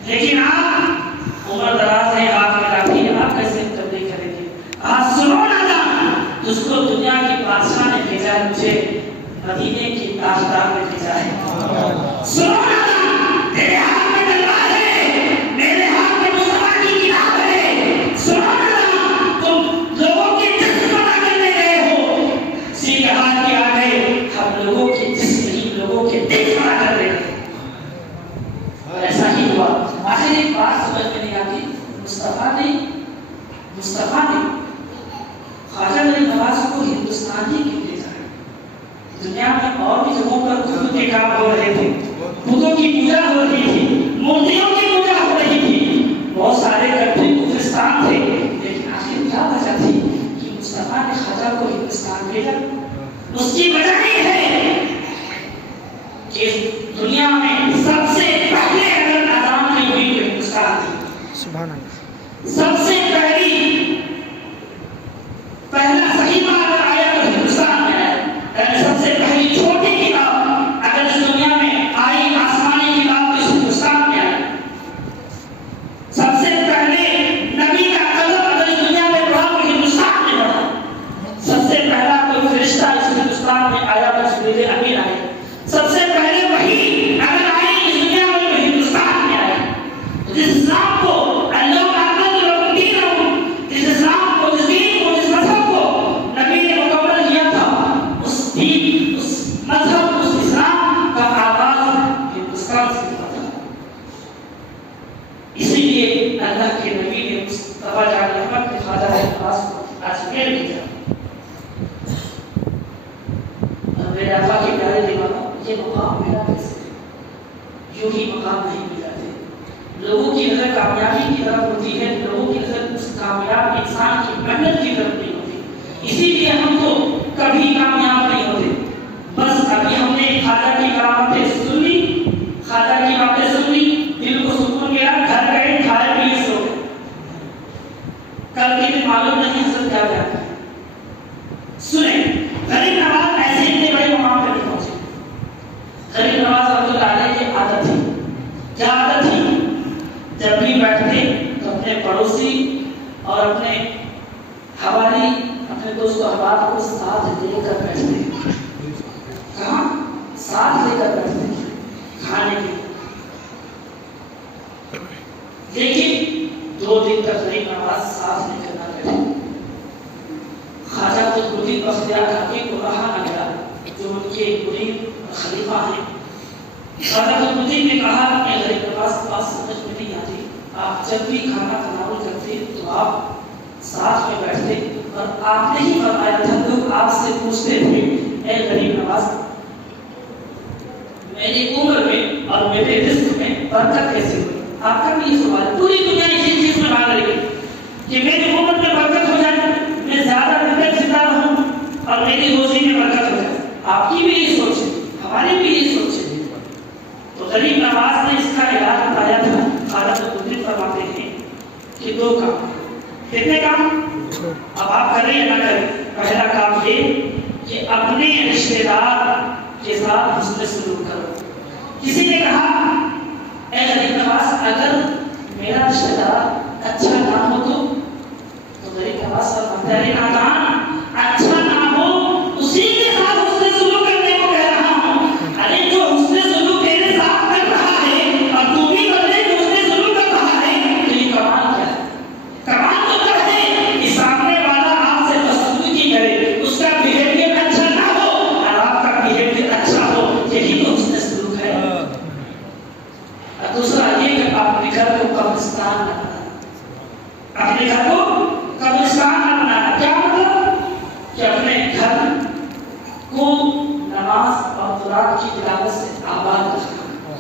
لیکن آپ عمر دراز ہیں ہاتھ میں لاٹھی ہے آپ کیسے تبلیغ کریں گے آج سنو نا جس کو دنیا کے بادشاہ نے بھیجا ہے مجھے مدینے کی تاجدار نے بھیجا ہے سنو نا تیرے ہاتھ میں تلوار ہے میرے ہاتھ میں مصطفیٰ کی کتاب ہے سنو نا تم لوگوں کی جسم بنا کرنے گئے ہو اسی کے ہاتھ کے آگے ہم لوگوں کی جسم نہیں لوگوں کے دل بنا کر دیں گے اور ایسا ہی ہوا آخر ایک بات سمجھ میں نہیں آتی مصطفیٰ نے خواجہ غریب نواز کو ہندوستان ہی کیوں بھیجا ہے دنیا میں اور بھی جگہوں پر کفر کے کام ہو رہے تھے بتوں کی پوجا ہو رہی تھی مورتیوں کی پوجا ہو رہی تھی بہت سارے کنٹری بھیجا؟ اس کی وجہ یہ ہے کہ دنیا میں سب سے پہلے اگر اذان کی ہوئی تو ہندوستان تھی. سبحان اللہ. سب سے پہلا صحیفہ اگر آیا تو ہندوستان میں آیا. سب سے پہلی چھوٹی کتاب اگر اس دنیا میں آئی آسمانی کتاب تو اس ہندوستان میں آئی. سب سے پہلے نبی کا قلم اگر اس دنیا میں پڑھا تو ہندوستان میں پڑھا. سب سے پہلا کوئی فرشتہ اس ہندوستان میں آیا تو جبریل امین آئے. سب سے پہلے وحی اگر آئی اس دنیا میں تو ہندوستان میں آئی. جس اسلام کو اللہ لوگوں کی نظر کامیابی کی طرف ہوتی ہے، لوگوں کی نظر اس کامیاب انسان کی محنت کی طرف نہیں ہوتی. اسی لیے ہم تو کبھی کامیاب نہیں ہوتے. بس ابھی ہم نے خواجہ کی باتیں سن لی، خواجہ کی باتیں سن لی، دل کو سکون ملا، گھر گئے کھائے پیے سو گئے. کل کے دن معلوم نہیں حضرت کیا جاتا ہے. سنیں، غریب نواز ایسے اتنے بڑے مقام پر نہیں پہنچے. غریب نواز رحمۃ اللہ علیہ کی عادت تھی. کیا عادت تھی؟ جب بھی بیٹھتے تو اپنے پڑوسی اور اپنے حوالی اپنے دوست و احباب کو ساتھ لے کر بیٹھتے. کہاں؟ ساتھ لے کر بیٹھتے کھانے کے. لیکن 2 دن تک غریب نواز ساتھ لے کر نہ بیٹھے. خواجہ قطبالدین بختیار حقیقی کو رہا نہ گیا جو ان کے مرید خلیفہ ہیں. خواجہ قطبالدین نے کہا کہ غریب نواز بات سمجھ میں نہیں آتی، آپ جب بھی کھانا تناول کرتے تو آپ ساتھ میں بیٹھتے اور آپ نے ہی فرمایا تھا. لوگ آپ سے پوچھتے تھے اے غریب نواز میری عمر میں اور میرے رزق میں برکت کیسے ہوئی؟ آپ کا بھی یہ سوال ہے. پوری دنیا اسی چیز میں مانگ رہی ہے کہ میری عمر میں برکت ہو جائے، میں زیادہ دن زندہ رہوں اور میری روزی میں برکت ہو جائے. آپ کی بھی یہی سوچ ہے، ہماری بھی یہی سوچ ہے. تو غریب نواز نے اس کا علاج بتایا تھا. خواجہ قطبالدین فرماتے ہیں کہ 2 کام. کتنے کام؟ اب آپ کریں یا نہ کریں. پہلا کام یہ کہ اپنے رشتے دار کے ساتھ حسن سلوک کرو. کسی نے کہا اے غریب نواز اگر میرا رشتے دار اچھا نہ ہو تو غریب نواز فرماتے ہیں نادان اچھا نہ ہو اسی کے ساتھ حسن سلوک کرنے کو کہہ رہا ہوں. ارے جو حسن سلوک تیرے ساتھ کر رہا ہے اور تو بھی بدلے جو حسن سلوک کر رہا ہے تو یہ کمال کیا ہے؟ کمال تو کر ہے کہ سامنے والا آپ سے بدسلوکی کرے، اس کا بیہیویئر اچھا نہ ہو اور آپ کا بیہیویئر اچھا ہو. یہی تو حسن سلوک ہے. اور دوسرا یہ کہ اپنے گھر کو قبرستان نہ بنانا. اپنے گھر کو قبرستان نہ بنانا. کیا مطلب؟ کہ اپنے گھر کو نماز اور قرآن کی تلاوت سے آباد رکھنا.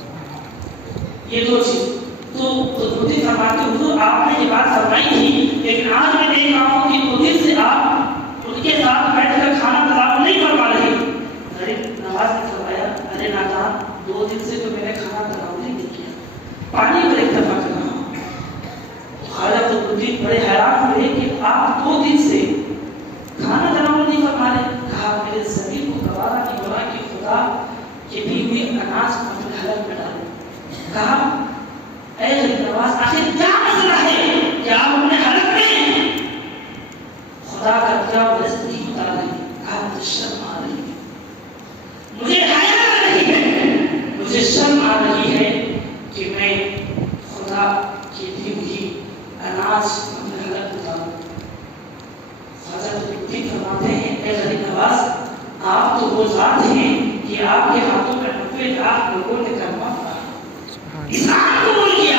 یہ 2 چیز. تو قطبالدین فرماتے حضور آپ نے یہ بات فرمائی تھی لیکن آج میں دیکھ رہا ہوں کہ 2 دن سے آپ ان کے ساتھ بیٹھ کر کھانا تلاوت نہیں فرما رہے. غریب نواز نے فرمایا ارے نادان 2 دن سے تو میں نے کھانا تلاوت نہیں کیا، پانی پر ایک دفعہ کر رہا ہوں. خواجہ قطبالدین بڑے حیران ہوئے کہ آپ 2 دن سے کھانا تناول نہیں فرما رہے. کہا میرے زمین کو گوارا کی گواہ کی خدا کے دی ہوئی اناج اپنے حلق میں ڈالے. کہا اے غریب نواز آخر کیا مسئلہ ہے کہ آپ اپنے حلق میں خدا کا کیا رزق نہیں ڈال رہے؟ کہا مجھے شرم آ رہی ہے، مجھے حیا آ رہی ہے، مجھے شرم آ رہی ہے کہ میں خدا کی دی ہوئی اناج اپنے حلق میں ڈالوں. خواجہ قطبالدین فرماتے ہیں اے غریب نواز آپ تو وہ ذات ہیں کہ آپ کے ہاتھوں میں 90 لاکھ لوگوں نے کلمہ پڑھا، اسلام قبول کیا.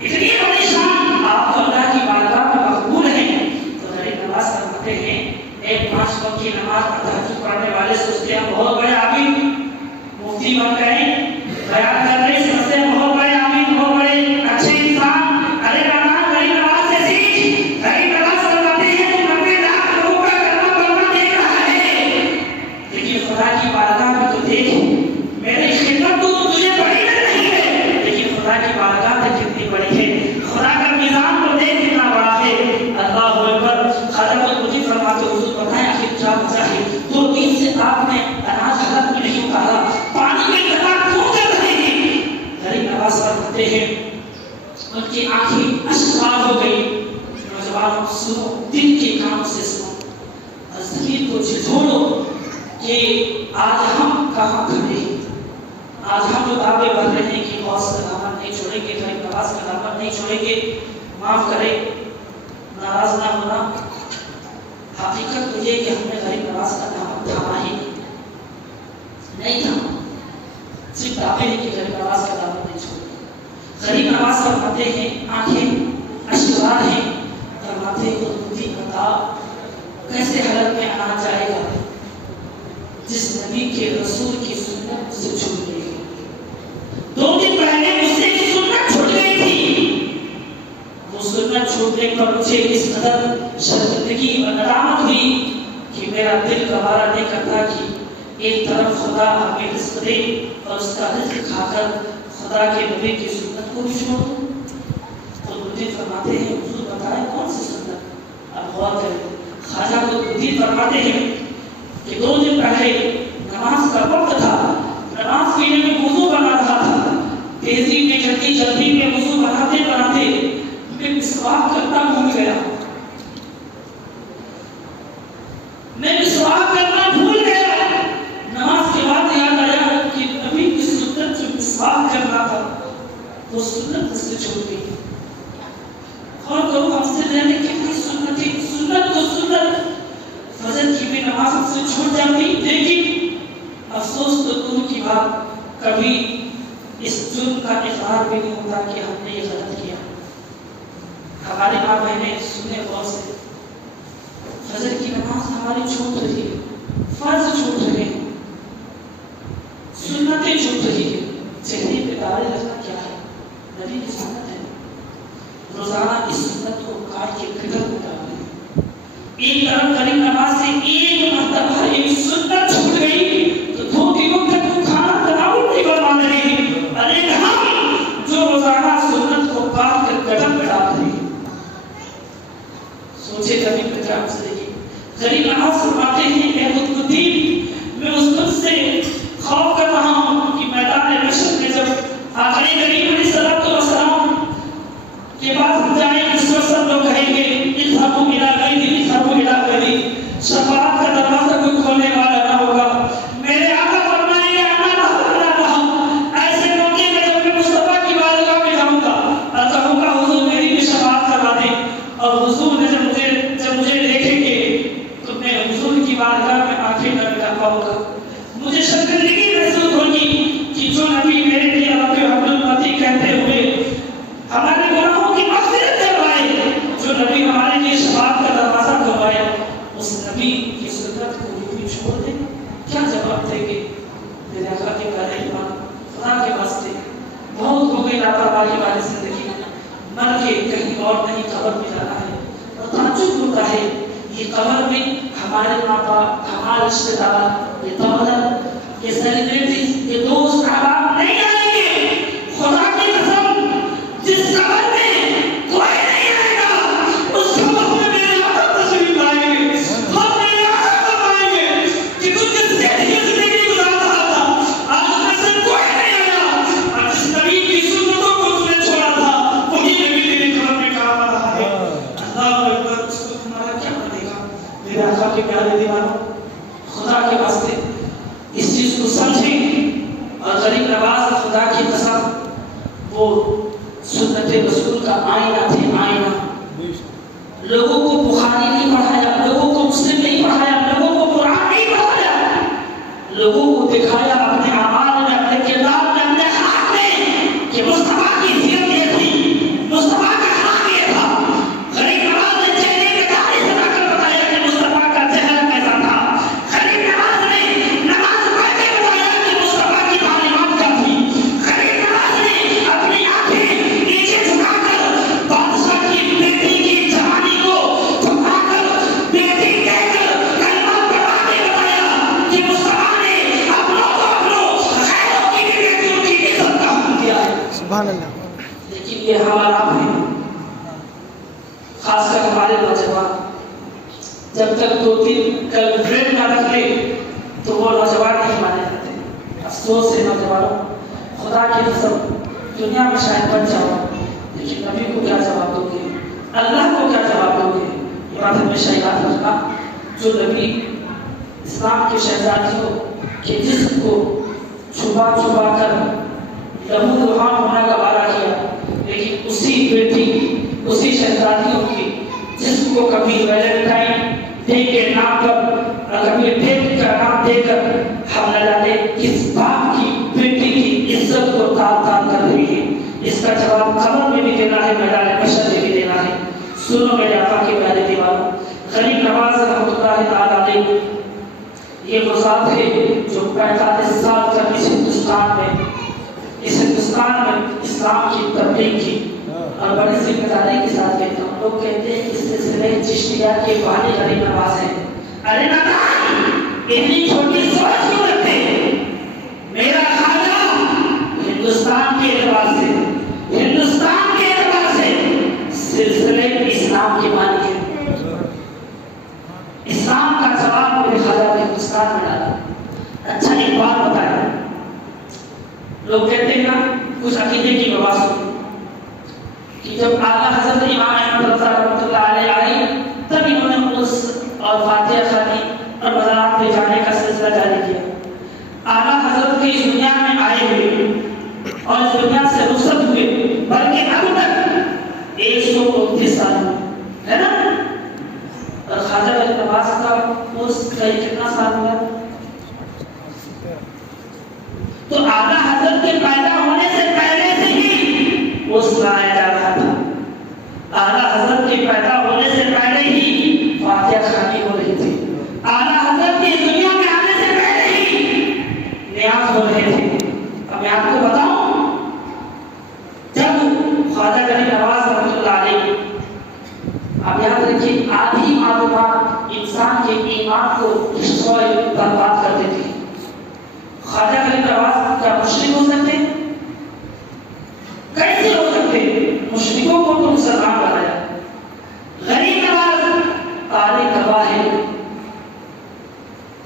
اتنی بڑی شان آپ تو اللہ کی بارگاہ میں مقبول ہیں. تو غریب نواز فرماتے ہیں ایک 5 وقت کی نماز اور تہجد پڑھنے والے سوچتے ہیں بہت بڑے عابد مفتی بن گئے، بیان کر رہے سمجھتے ہیں بہت بڑے عابد بہت بڑے اچھے انسان. ارے نادان غریب نواز سے سیکھ. غریب نواز فرماتے ہیں تو 90 لاکھ لوگوں کا کلمہ پڑھنا دیکھ رہا نوجوانوں سنو، دل کے کام سے سنو اور زمین کو جھنجھوڑو کہ آج ہم کہاں کھڑے ہیں۔ آج ہم جو دعوے بڑھ رہے ہیں کہ غوث کا دامن نہیں چھوڑیں گے، غریب نواز کا دامن نہیں چھوڑیں گے، معاف کریں، ناراض نہ ہونا، حقیقت تو یہ کہ ہم نے غریب نواز کا دامن تھاما ہی نہیں تھاما، صرف دعوے ہیں کہ غریب نواز کا دامن نہیں چھوڑیں گے۔ غریب نواز فرماتے ہیں آنکھیں اشکبار ہیں، فرماتے ہیں خودمختی بتا کیسے حلق میں آنا چاہے گا جس نبی کے رسول کی سنت سے چھوٹ گئی۔ 2 دن پہلے مجھ سے ایک سنت چھوٹ گئی تھی، وہ سنت چھوٹنے پر مجھے اس قدر شرمندگی اور ندامت ہوئی کہ میرا دل گوارا نہیں کرتا کہ ایک طرف خدا ہمیں رزق دے اور اس کا رزق کھا کر خدا کے نبی کی سنت کو بھی چھوڑ دوں۔ قطبالدین فرماتے ہیں حضور بتائیں کون سی سنت؟ اب غور کریں، خواجہ قطبالدین فرماتے ہیں کہ 2 دن پہلے نماز کا وقت تھا، نماز کے لیے میں وضو بنا رہا تھا، تیزی میں جلدی میں وضو بناتے میں مسواک کرنا بھول گیا، نماز کے بعد یاد آیا کہ نبی کی سنت جو مسواک کرنا تھا وہ سنت مجھ سے چھوٹ گئی۔ اور کرو ہم سے رہنے کتنی سنت ہے، سنت تو سنت، فجر کی بھی نماز ہم سے چھوٹ جاتی، لیکن افسوس تو دور کی بات کبھی اس جرم کا اقرار بھی نہیں ہوتا کہ ہم نے یہ غلط کیا۔ ہمارے ماں بہنیں سنے غور سے، فجر کی نماز ہماری چھوٹ رہی ہے، فرض چھوٹ رہے ہیں، سنتیں چھوٹ رہی ہے، چہرے پہ داڑھی رکھنا کیا ہے؟ نبی کی سنت ہے، روزانہ اس سنت کو کاٹ کے گٹر میں ڈال دیں۔ ایک طرف غریب نواز سے ایک مرتبہ ایک سنت چھوٹ گئی تو 2 دنوں تک وہ کھانا تناول نہیں بنا رہے ہیں، ارے ہم جو روزانہ سنت کو کاٹ کر گٹر میں ڈال رہے ہیں۔ سوچے کبھی پترام سے دیکھیں، غریب نواز فرماتے ہیں اے قطبالدین میں اس وقت سے خوف کر رہا ہوں کہ میدان محشر میں جب آخر کریم علیہ السلام کے بعد ہم جائیں اس وقت سب لوگ کہیں گے اذهبوا الى غیری، اذهبوا الى غیری، شفاعت کا دروازہ کوئی کھولنے والا نہ ہوگا۔ میرے آقا فرمائیں گے اللہ ایسے موقع میں جب میں مصطفیٰ کی بارگاہ میں جاؤں گا اور کہوں گا حضور میری بھی شفاعت کروا دیں، اور حضور نے جب مجھے دیکھیں گے تو میں حضور کی بارگاہ میں آنکھیں نہ ملا پاؤں گا، مجھے شرمندگی محسوس ہوگی کہ جو نبی میرے لیے رب عبد المتی کہتے ہوئے ہمارے گناہوں کی مغفرت کروائے، جو نبی ہمارے لیے شفاعت کا دروازہ کھولائے، اس نبی کی سنت کو بھی چھوڑ دیں، کیا جواب دیں گے؟ میرے آقا کے پیارے ایمان، خدا کے واسطے بہت ہو گئی لاپرواہی والی زندگی، مر کے کہیں اور نہیں قبر میں جانا ہے، اور تعجب ہوتا ہے یہ قبر میں ہمارے ماں باپ، ہمارے رشتے دار، یہ دولت، یہ سیلیبریٹیز، یہ دوست احباب نہیں آئیں گے۔ خدا کی قسم جس قبر میں کوئی نہیں آئے گا اس قبر میں میرے آقا تشریف لائیں گے، ہم میرے آقا فرمائیں گے کہ تم جس زندگی گزار رہا تھا آج اس میں سے کوئی نہیں آیا، اور جس نبی کی سنتوں کو تم نے چھوڑا تھا وہی نبی تیری قبر میں کام آ رہا ہے۔ اللہ اکبر، اس کو تمہارا کیا بنے گا؟ میرے آقا کے پیارے دیوانوں، خدا کے واسطے اس چیز کو سمجھیں، اور غریب نواز خدا کی قسم وہ سنت رسول کا آئینہ تھے، آئینہ۔ لوگوں کو بخاری نہیں پڑھایا، لوگوں کو مسلم نہیں پڑھایا، لوگوں کو قرآن نہیں پڑھایا، لوگوں کو دکھایا اپنے اعمال میں، اپنے کردار میں، اپنے اخلاق میں کہ مصطفیٰ کی سیرت یہ تھی، مصطفیٰ کا اخلاق یہ تھا۔ غریب نواز نے چہرے پہ داڑھی لگا کر بتایا کہ مصطفیٰ کا چہرہ کیسا تھا، غریب نواز نے نماز پڑھ کے بتایا کہ مصطفیٰ کی تعلیمات کیا تھی، غریب نواز نے اپنی آنکھیں نیچے جھکا کر بادشاہ کی بیٹی کی جوانی کو جھکا کر بیٹی کہہ کر کلمہ پڑھا کے بتایا کہ مصطفیٰ نے اپنوں غیروں کی بھی بیٹیوں کی عزت کا حکم دیا ہے۔ سبحان اللہ۔ لیکن یہ ہمارا آپ ہے، خاص کر ہمارے نوجوان، جب تک 2-3 گرل فرینڈ نہ رکھ لے تو وہ نوجوان نہیں مانے جاتے۔ افسوس ہے نوجوانوں، خدا کی قسم دنیا میں شاید بن جاؤ لیکن نبی کو کیا جواب دو گے؟ اللہ کو کیا جواب دو بات ہمیشہ یاد رکھنا، جو نبی اسلام کے شہزادیوں کے جسم کو چھپا چھپا کر لہو لہان ہونا کا وعدہ کیا، لیکن اسی بیٹی اسی شہزادیوں کی جسم کو کبھی ویلنٹائن ڈے کے نام پر اور کبھی بیٹی کا نام دے کر ہم نہ جانے کس باپ کی بیٹی کی عزت کو تال تال کر رہی ہے۔ اس کا جواب قبر میں بھی دینا ہے، میدان محشر میں بھی دینا ہے۔ سنو میرے آقا کے پیارے دیوانوں، غریب نواز رحمۃ اللہ تعالیٰ علیہ یہ وہ ذات ہے جو 45 سال تک اس ہندوستان میں اسلام کی تبلیغ کی، اور بڑی ذمہ داری کے ساتھ کہتا ہوں۔ لوگ کہتے ہیں اس سلسلے چشتیہ کے بانی غریب نواز ہیں۔ ارے نہ اتنی چھوٹی سوچ کیوں رکھتے ہیں؟ میرا خواجہ ہندوستان کے اعتبار سے سلسلے اسلام کے بانی ہے۔ اسلام کا جواب میرے خواجہ نے ہندوستان میں ڈالا۔ اچھا ایک بات بتایا، لوگ کہتے ہیں نا کچھ عقیدے کی بحث کہ جب اعلیٰ حضرت امام احمد رضا رحمۃ اللہ علیہ آئی تب انہوں نے اس اور فاتحہ خوانی اور مزارات پہ جانے کا سلسلہ جاری کیا۔ اعلیٰ حضرت کے اس دنیا میں آئے ہوئے اور اس دنیا سے رخصت ہوئے، بلکہ اب تک 129 سال ہے نا، اور خواجہ غریب نواز کا اس کتنا سال ہوا؟ تو اعلیٰ حضرت کے پیدا ہونے سے پہلے سے ہی وہ سنایا جا رہا تھا۔ اعلیٰ حضرت کے پیدا ہونے سے پہلے ہی فاتحہ خوانی ہو رہی تھی۔ اعلیٰ حضرت کی دنیا میں آنے سے پہلے ہی نیاز ہو رہے تھے۔ اب میں آپ کو بتاؤں، جب خواجہ غریب نواز رحمۃ اللہ علیہ، آپ یاد رکھیے، آدھی معلومات انسان کے ایمان کو برباد کر دیتی ہے۔ خواجہ غریب نواز کیا مشرک ہو سکتے ہیں؟ کیسے ہو سکتے ہیں؟ مشرکوں کو تو مسلمان بنایا۔ غریب نواز تاریخ گواہ ہے۔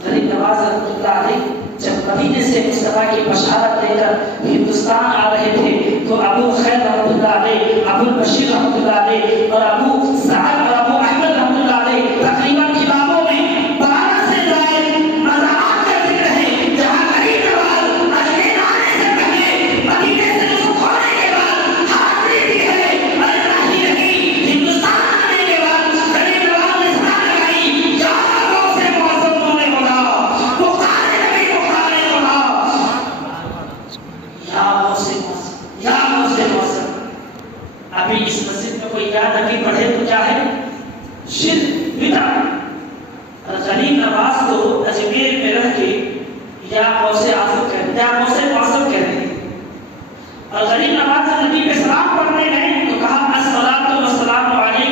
غریب نواز رحمۃ اللہ علیہ جب مدینے سے مصطفیٰ کی بشارت لے کر ہندوستان آ رہے تھے تو ابو خیر رحمۃ اللہ علیہ، ابو البشیر رحمۃ اللہ علیہ اور ابو سعد اور ابو احمد رحمۃ اللہ علیہ تقریباً کتابوں میں 12 سے زائد مزارات کا ذکر ہے جہاں غریب نواز اجمیر آنے سے پہلے مدینے سے رخصت ہونے کے بعد حاضری دی ہے، اور اتنا ہی نہیں، ہندوستان آنے کے بعد غریب نواز نے سلام لگائی، یا لوگوں سے معظم ہونے والا پکارے نبی پکارے والا، یا موسے موسم۔ ابھی اس مسجد میں کوئی یا نبی پڑھے تو کیا ہے؟ شرک، بدعت۔ اور غریب نواز کو اجمیر میں رہ کے یا موسے آزم کہہ رہے، یا موسے معظم کہہ رہے ہیں۔ اور غریب نواز سے نبی پہ سلام پڑھنے گئے تو کہا الصلاۃ والسلام علیک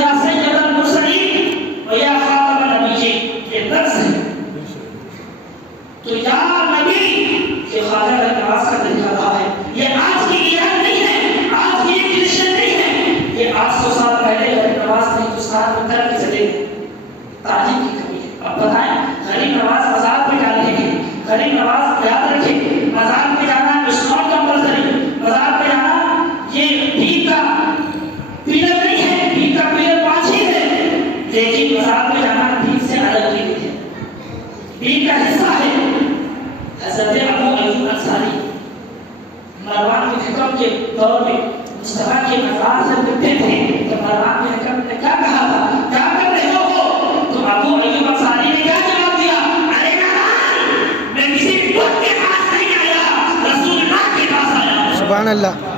یا سید المرسلین و یا خاتم النبیین، یہ لفظ ہے۔ تو یا نبی یہ خواجہ غریب نواز کا طریقہ رہا ہے۔ یہ آج کی ایران نہیں ہے، آج کی ایک کرسچن نہیں ہے، یہ 800 سال پہلے غریب نواز نے ہندوستان میں کر کے چلے گئے۔ تعلیم کی کمی ہے۔ اب بتائیں غریب نواز مزار پہ جا رہے ہیں، غریب نواز یاد رکھیں مزار پہ جانا اٹس ناٹ کمپلسری۔ مزار پہ جانا یہ دین کا پلر نہیں ہے، دین کا پلر 5 ہی ہے، لیکن مزار پہ جانا دین سے الگ نہیں ہے، دین کا حصہ ہے۔ حضرت ابو ایوب انصاری مروان بن حکم کے دور میں مصطفیٰ کے مزار سے ملتے تھے تو مروان بن حکم نے کیا کہا تھا؟ کیا کر رہے ہو؟ تو ابو ایوب انصاری نے کیا جواب دیا؟ ارے نہ، میں کسی بت کے پاس نہیں آیا، رسول اللہ کے پاس آیا۔ سبحان اللہ۔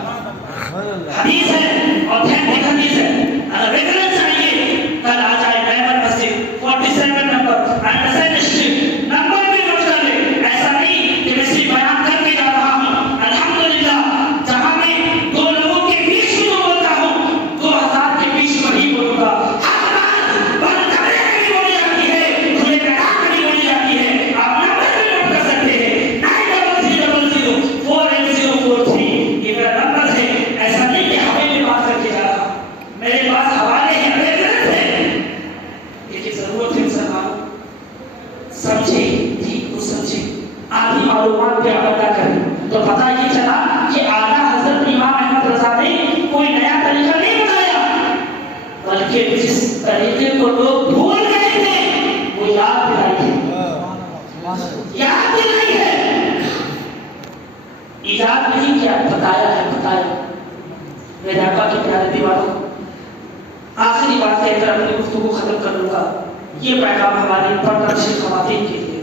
حدیث ہے، اوتھینٹک حدیث ہے، اگر ریفرنس چاہیے کل آ جائے ڈائمنڈ مسجد 47 نمبر اینڈرسن اسٹریٹ، نمبر بھی نوٹ کر لے۔ ایسا نہیں کہ میں صرف بیان کر کے جا رہا ہوں، الحمدللہ جہاں میں 2 لوگوں کے بیچ میں بولتا ہوں 2000 کے بیچ میں ہی بولوں گا۔ ہر بات بند کمرے میں بھی بولی جاتی ہے، کھلے میدان میں بھی بولی جاتی ہے۔ آپ نمبر بھی نوٹ کر سکتے ہیں 9300 48043، یہ میرا نمبر ہے۔ ایسا نہیں کہ ہمیں بھی بات بتایا ہے، بتایا۔ میرے آقا کے پیارے دیوانوں، آخری بات کہہ کر اپنی گفتگو ختم کر لوں گا۔ یہ پیغام ہماری پردہ خواتین کے لیے۔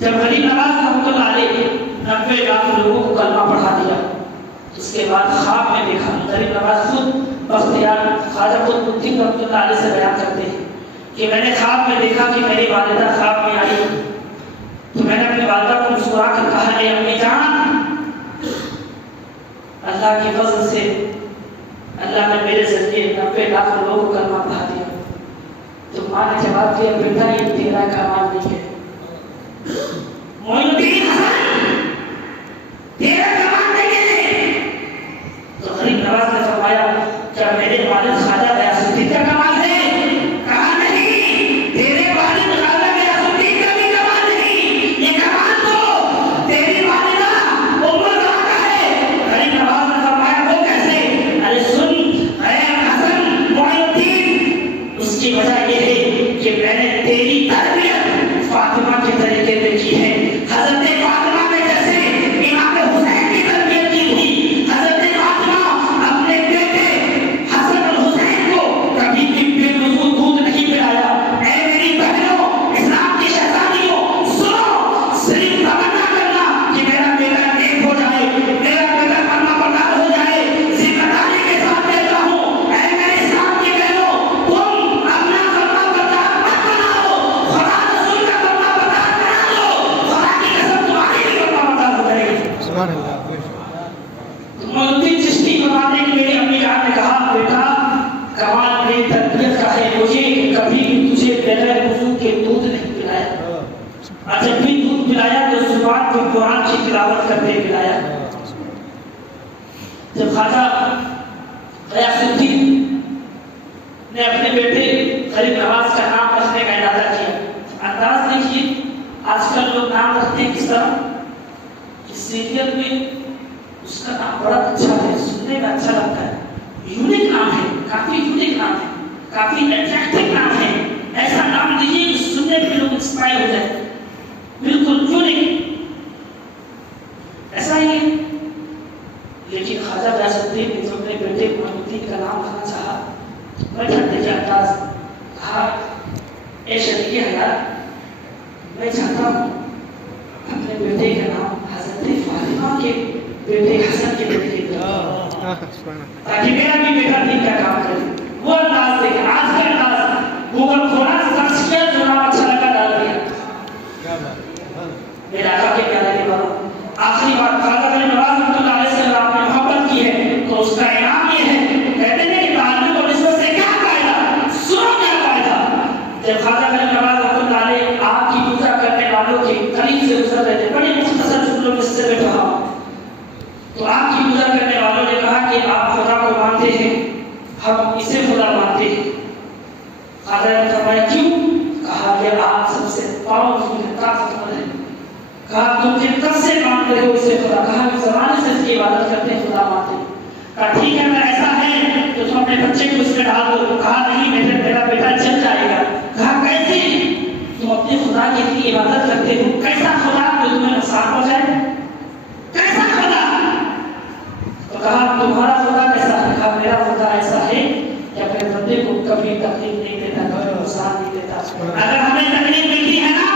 جب غریب نواز رحمۃ اللہ علیہ 90 لاکھ لوگوں کو کلمہ پڑھا دیا، اس کے بعد خواب میں دیکھا، غریب نواز خود بختیار خواجہ قطب الدین رحمۃ اللہ علیہ سے بیان کرتے ہیں کہ میں نے خواب میں دیکھا کہ میری والدہ خواب میں آئی، تو میں نے اپنی والدہ کو مسکرا کر کہا، اے امی جان، اللہ کے فضل سے اللہ نے میرے ذریعے 90 لاکھ لوگوں کو کلمہ پڑھا دیا۔ تو ماں نے جواب دیا، بیٹا یہ تیرا کمال نہیں ہے، معین الدین حسن تیرا کمال نہیں ہے۔ تو غریب نواز نے فرمایا، کیا میرے والد خواجہ غیاث الدین کا کمال ہے؟ کہا نہیں، تیرے والد خواجہ غیاث الدین کا بھی کمال نہیں، یہ کمال تو تیری والدہ ام القرآن کا ہے۔ غریب نواز نے فرمایا، وہ کیسے؟ ارے سن اے حسن معین الدین، اس کی وجہ یہ ہے کہ میں نے تیری تربیت فاطمہ کے طریقے پہ کی ہے۔ حضرت فاطمہ نے جیسے امام حسین کی تربیت کی تھی، حضرت فاطمہ اپنے بیٹے حسن الحسین کو کبھی بھی بے وضو دودھ نہیں پلایا۔ اے میری بہنوں، اسلام کی شہزادیوں، سنو، صرف تمنا کرنا کہ میرا بیٹا نیک ہو جائے، میرا بیٹا کلمہ پردار ہو جائے، ذمہ داری کے ساتھ کہتا ہوں، اے میرے اسلام کی بہنوں، تم اپنا کلمہ پردار مت بناؤ، خدا رسول کا کلمہ پردار بنا دو، خدا کی قسم تمہاری بھی کلمہ پردار ہو جائے گی۔ سبحان اللہ۔ معین الدین چشتی فرماتے ہیں کہ میری امی جان نے کہا، بیٹا کمال میری تربیت کا ہے، مجھے کبھی بھی تجھے بغیر وضو کے دودھ نہیں پلایا، اور جب بھی دودھ پلایا تو زبان پر قرآن کی تلاوت کرتے پلایا۔ جب خواجہ غیاث الدین نے اپنے بیٹے غریب نواز کا نام رکھنے کا ارادہ کیا، انداز دیکھیے آج کل لوگ نام رکھتے ہیں کس طرح، اس سیریل میں اس کا نام بڑا اچھا ہے، سننے میں اچھا لگتا ہے، یونیک نام ہے، کافی یونیک نام ہے، کافی اٹریکٹیو نام ہے، ایسا نام دیجیے کہ سننے میں لوگ انسپائر ہو جائے، بالکل یونیک، ایسا ہی ہے۔ لیکن خواجہ غیاث الدین نے جو اپنے بیٹے معین الدین کا نام رکھنا چاہا، میں جانتے کیا انداز، کہا، اے شریک حیات، میں چاہتا ہوں اپنے بیٹے کا نام حضرت فاطمہ کے بیٹے حسن کے بیٹے کے تاکہ میرا بھی بیٹا دین کا کام کرے۔ وہ انداز دیکھیں، آج کے انداز، گوگل کھولا سرچ کیا، جو نام اچھا لگا ڈال دیا۔ میرے آقا کے پیارے دیوانوں، آخری بات، خواجہ غریب نواز رحمۃ اللہ علیہ سے اگر آپ نے محبت کی ہے تو اس کا انعام یہ ہے، کہتے ہیں کہ تعلق اور نسبت سے کیا فائدہ، سنو کیا فائدہ۔ جب خواجہ غریب نواز رحمۃ اللہ علیہ آپ کی پوجا کرنے والوں کے قریب سے گزر رہے تھے، بڑی مختصر جملوں میں سے میں کہا، تو آپ کی پوجا کرنے والوں نے کہا کہ آپ خدا کو مانتے ہیں، ہم اسے خدا مانتے ہیں۔ خواجہ نے فرمایا کیوں؟ کہا کہ آپ سب سے پاورفل ہے، طاقتور ہے۔ کہا تم کن کب سے مان رہے ہو اسے خدا؟ کہا کہ زمانے سے اس کی عبادت کرتے ہیں، خدا مانتے ہیں۔ کہا ٹھیک ہے، اگر ایسا ہے تو تم اپنے بچے کو اس میں ڈال دو۔ کہا نہیں، میرا بیٹا چل جائے گا۔ کہا کیسے؟ تم اپنے خدا کی اتنی عبادت کرتے ہو، کیسا خدا جو تمہیں نقصان پہنچائے؟ کیسا خدا؟ تو کہا تمہارا خدا کیسا ہے؟ کہا میرا خدا ایسا ہے کہ اپنے بندے کو کبھی تکلیف نہیں دیتا، کبھی نقصان نہیں دیتا۔ اگر ہمیں تکلیف ملتی ہے نا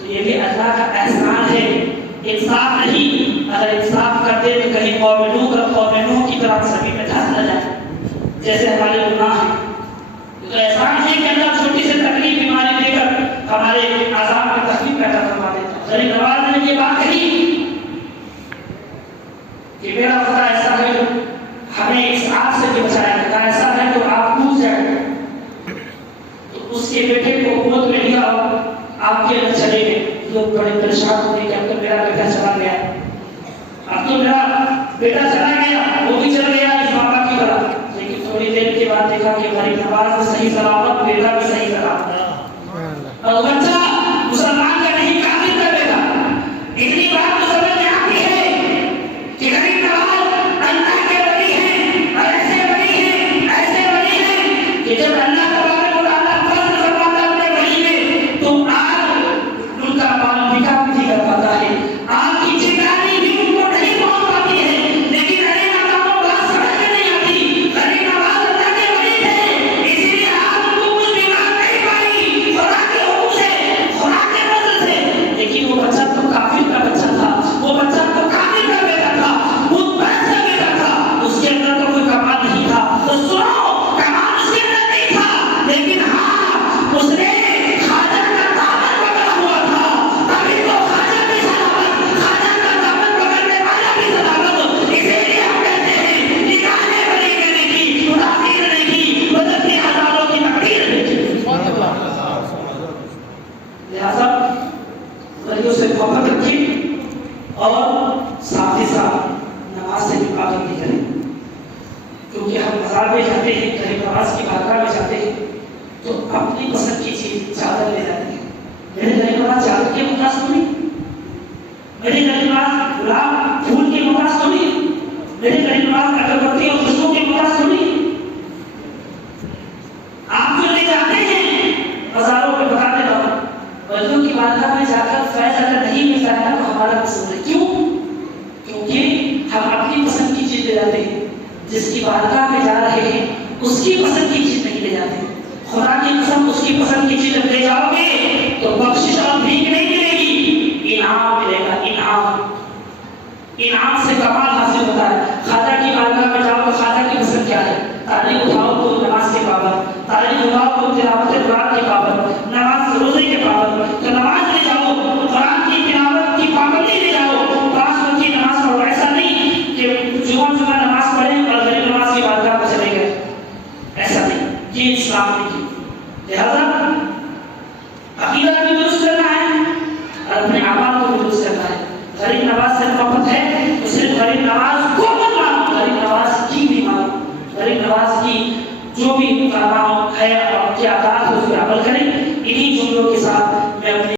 تو یہ بھی اللہ کا احسان ہے، انصاف نہیں۔ اگر انصاف کرتے تو کہیں قوم نوح کی طرح سبھی میں دھس نہ جائے جیسے ہمارے گناہ ہیں۔ تو احسان ہے کہ اللہ چھوٹی سے تکلیف بیماری دے کر ہمارے عذاب میں تکلیف پیدا کروا دیتا۔ غریب نواز نے یہ بات کہی کہ میرا خدا ایسا ہے جو ہمیں اس آگ سے بھی بچائے گا، ایسا ہے تو آپ کود جائے۔ تو اس کے بیٹے کو گود میں لیا اور آپ کے اندر چلے گئے۔ لوگ بڑے پریشان ہوتے کہ اب تو میرا بیٹا چلا گیا، اب تو میرا بیٹا چلا گیا، وہ بھی چل گیا اس بابا کی طرح۔ لیکن تھوڑی دیر کے بعد دیکھا کہ غریب نواز صحیح سلامت، بیٹا بھی صحیح سلامت، اور بچہ مسلمان کا نہیں، کافر کا بیٹا۔ اتنی بات تو سمجھ میں آتی ہے کہ غریب نواز اللہ کے ولی ہیں، اور ایسے ولی ہیں، ایسے ولی ہیں کہ جب اللہ تبارک و تعالیٰ فضل فرماتا ہے اپنے ولی میں تو آگ ان کا بال بکا بھی نہیں کر پاتا ہے، آگ کی چنگاری بارگاہ میں جاتے ہیں، غریب نواز کی بارگاہ میں جاتے ہیں تو اپنی پسند کی چیز چادر لے جاتے ہیں. میرے غریب نواز چادر کے محتاج تو نہیں، میرے غریب نواز گلاب پھول کے محتاج تو نہیں، میرے غریب نواز اگربتی اور خوشبو کے محتاج تو نہیں. آپ جو لے جاتے ہیں بازاروں میں، بتا دیتا ہوں، ولیوں کی بارگاہ میں جا کر فیض اگر نہیں ملتا ہے تو ہمارا قصور ہے. کیوں؟ کیونکہ ہم اپنی پسند کی چیز لے جاتے ہیں. جس کی بارگاہ میں جا رہے ہیں اس کی پسند کی چیز نہیں لے جاتے. خدا کی قسم اس کی پسند کی چیز جب لے جاؤ گے تو بخشش اور بھیک نہیں ملے گی، انعام ملے گا. انعام سے کمال حاصل ہوتا ہے. خواجہ کی بارگاہ میں جاؤ تو خواجہ کی پسند کیا ہے؟ تعلیم اٹھاؤ تو نماز کے پابند، تعلیم اٹھاؤ تو تلاوت قرآن کے پابند، نماز روزے کے پابند. تو نماز لے جاؤ، قرآن کی تلاوت کی پابندی لے جاؤ، 5 وقت کی نماز پڑھو. ایسا نہیں کہ جمعہ نماز پڑھیں اور غریب نواز کی بارگاہ پر چلے گئے. ایسا نہیں، یہ اسلام نہیں. لہذا عقیدہ بھی درست کرنا ہے اور اپنے اعمال کو بھی درست کرنا ہے. غریب نواز سے محبت ہے تو صرف غریب نواز کو مت مانو، غریب نواز کی بھی مانو. غریب نواز کی جو بھی کام ہے اور کیا عادات ہے اس پہ عمل کریں. انہی جملوں کے ساتھ میں اپنے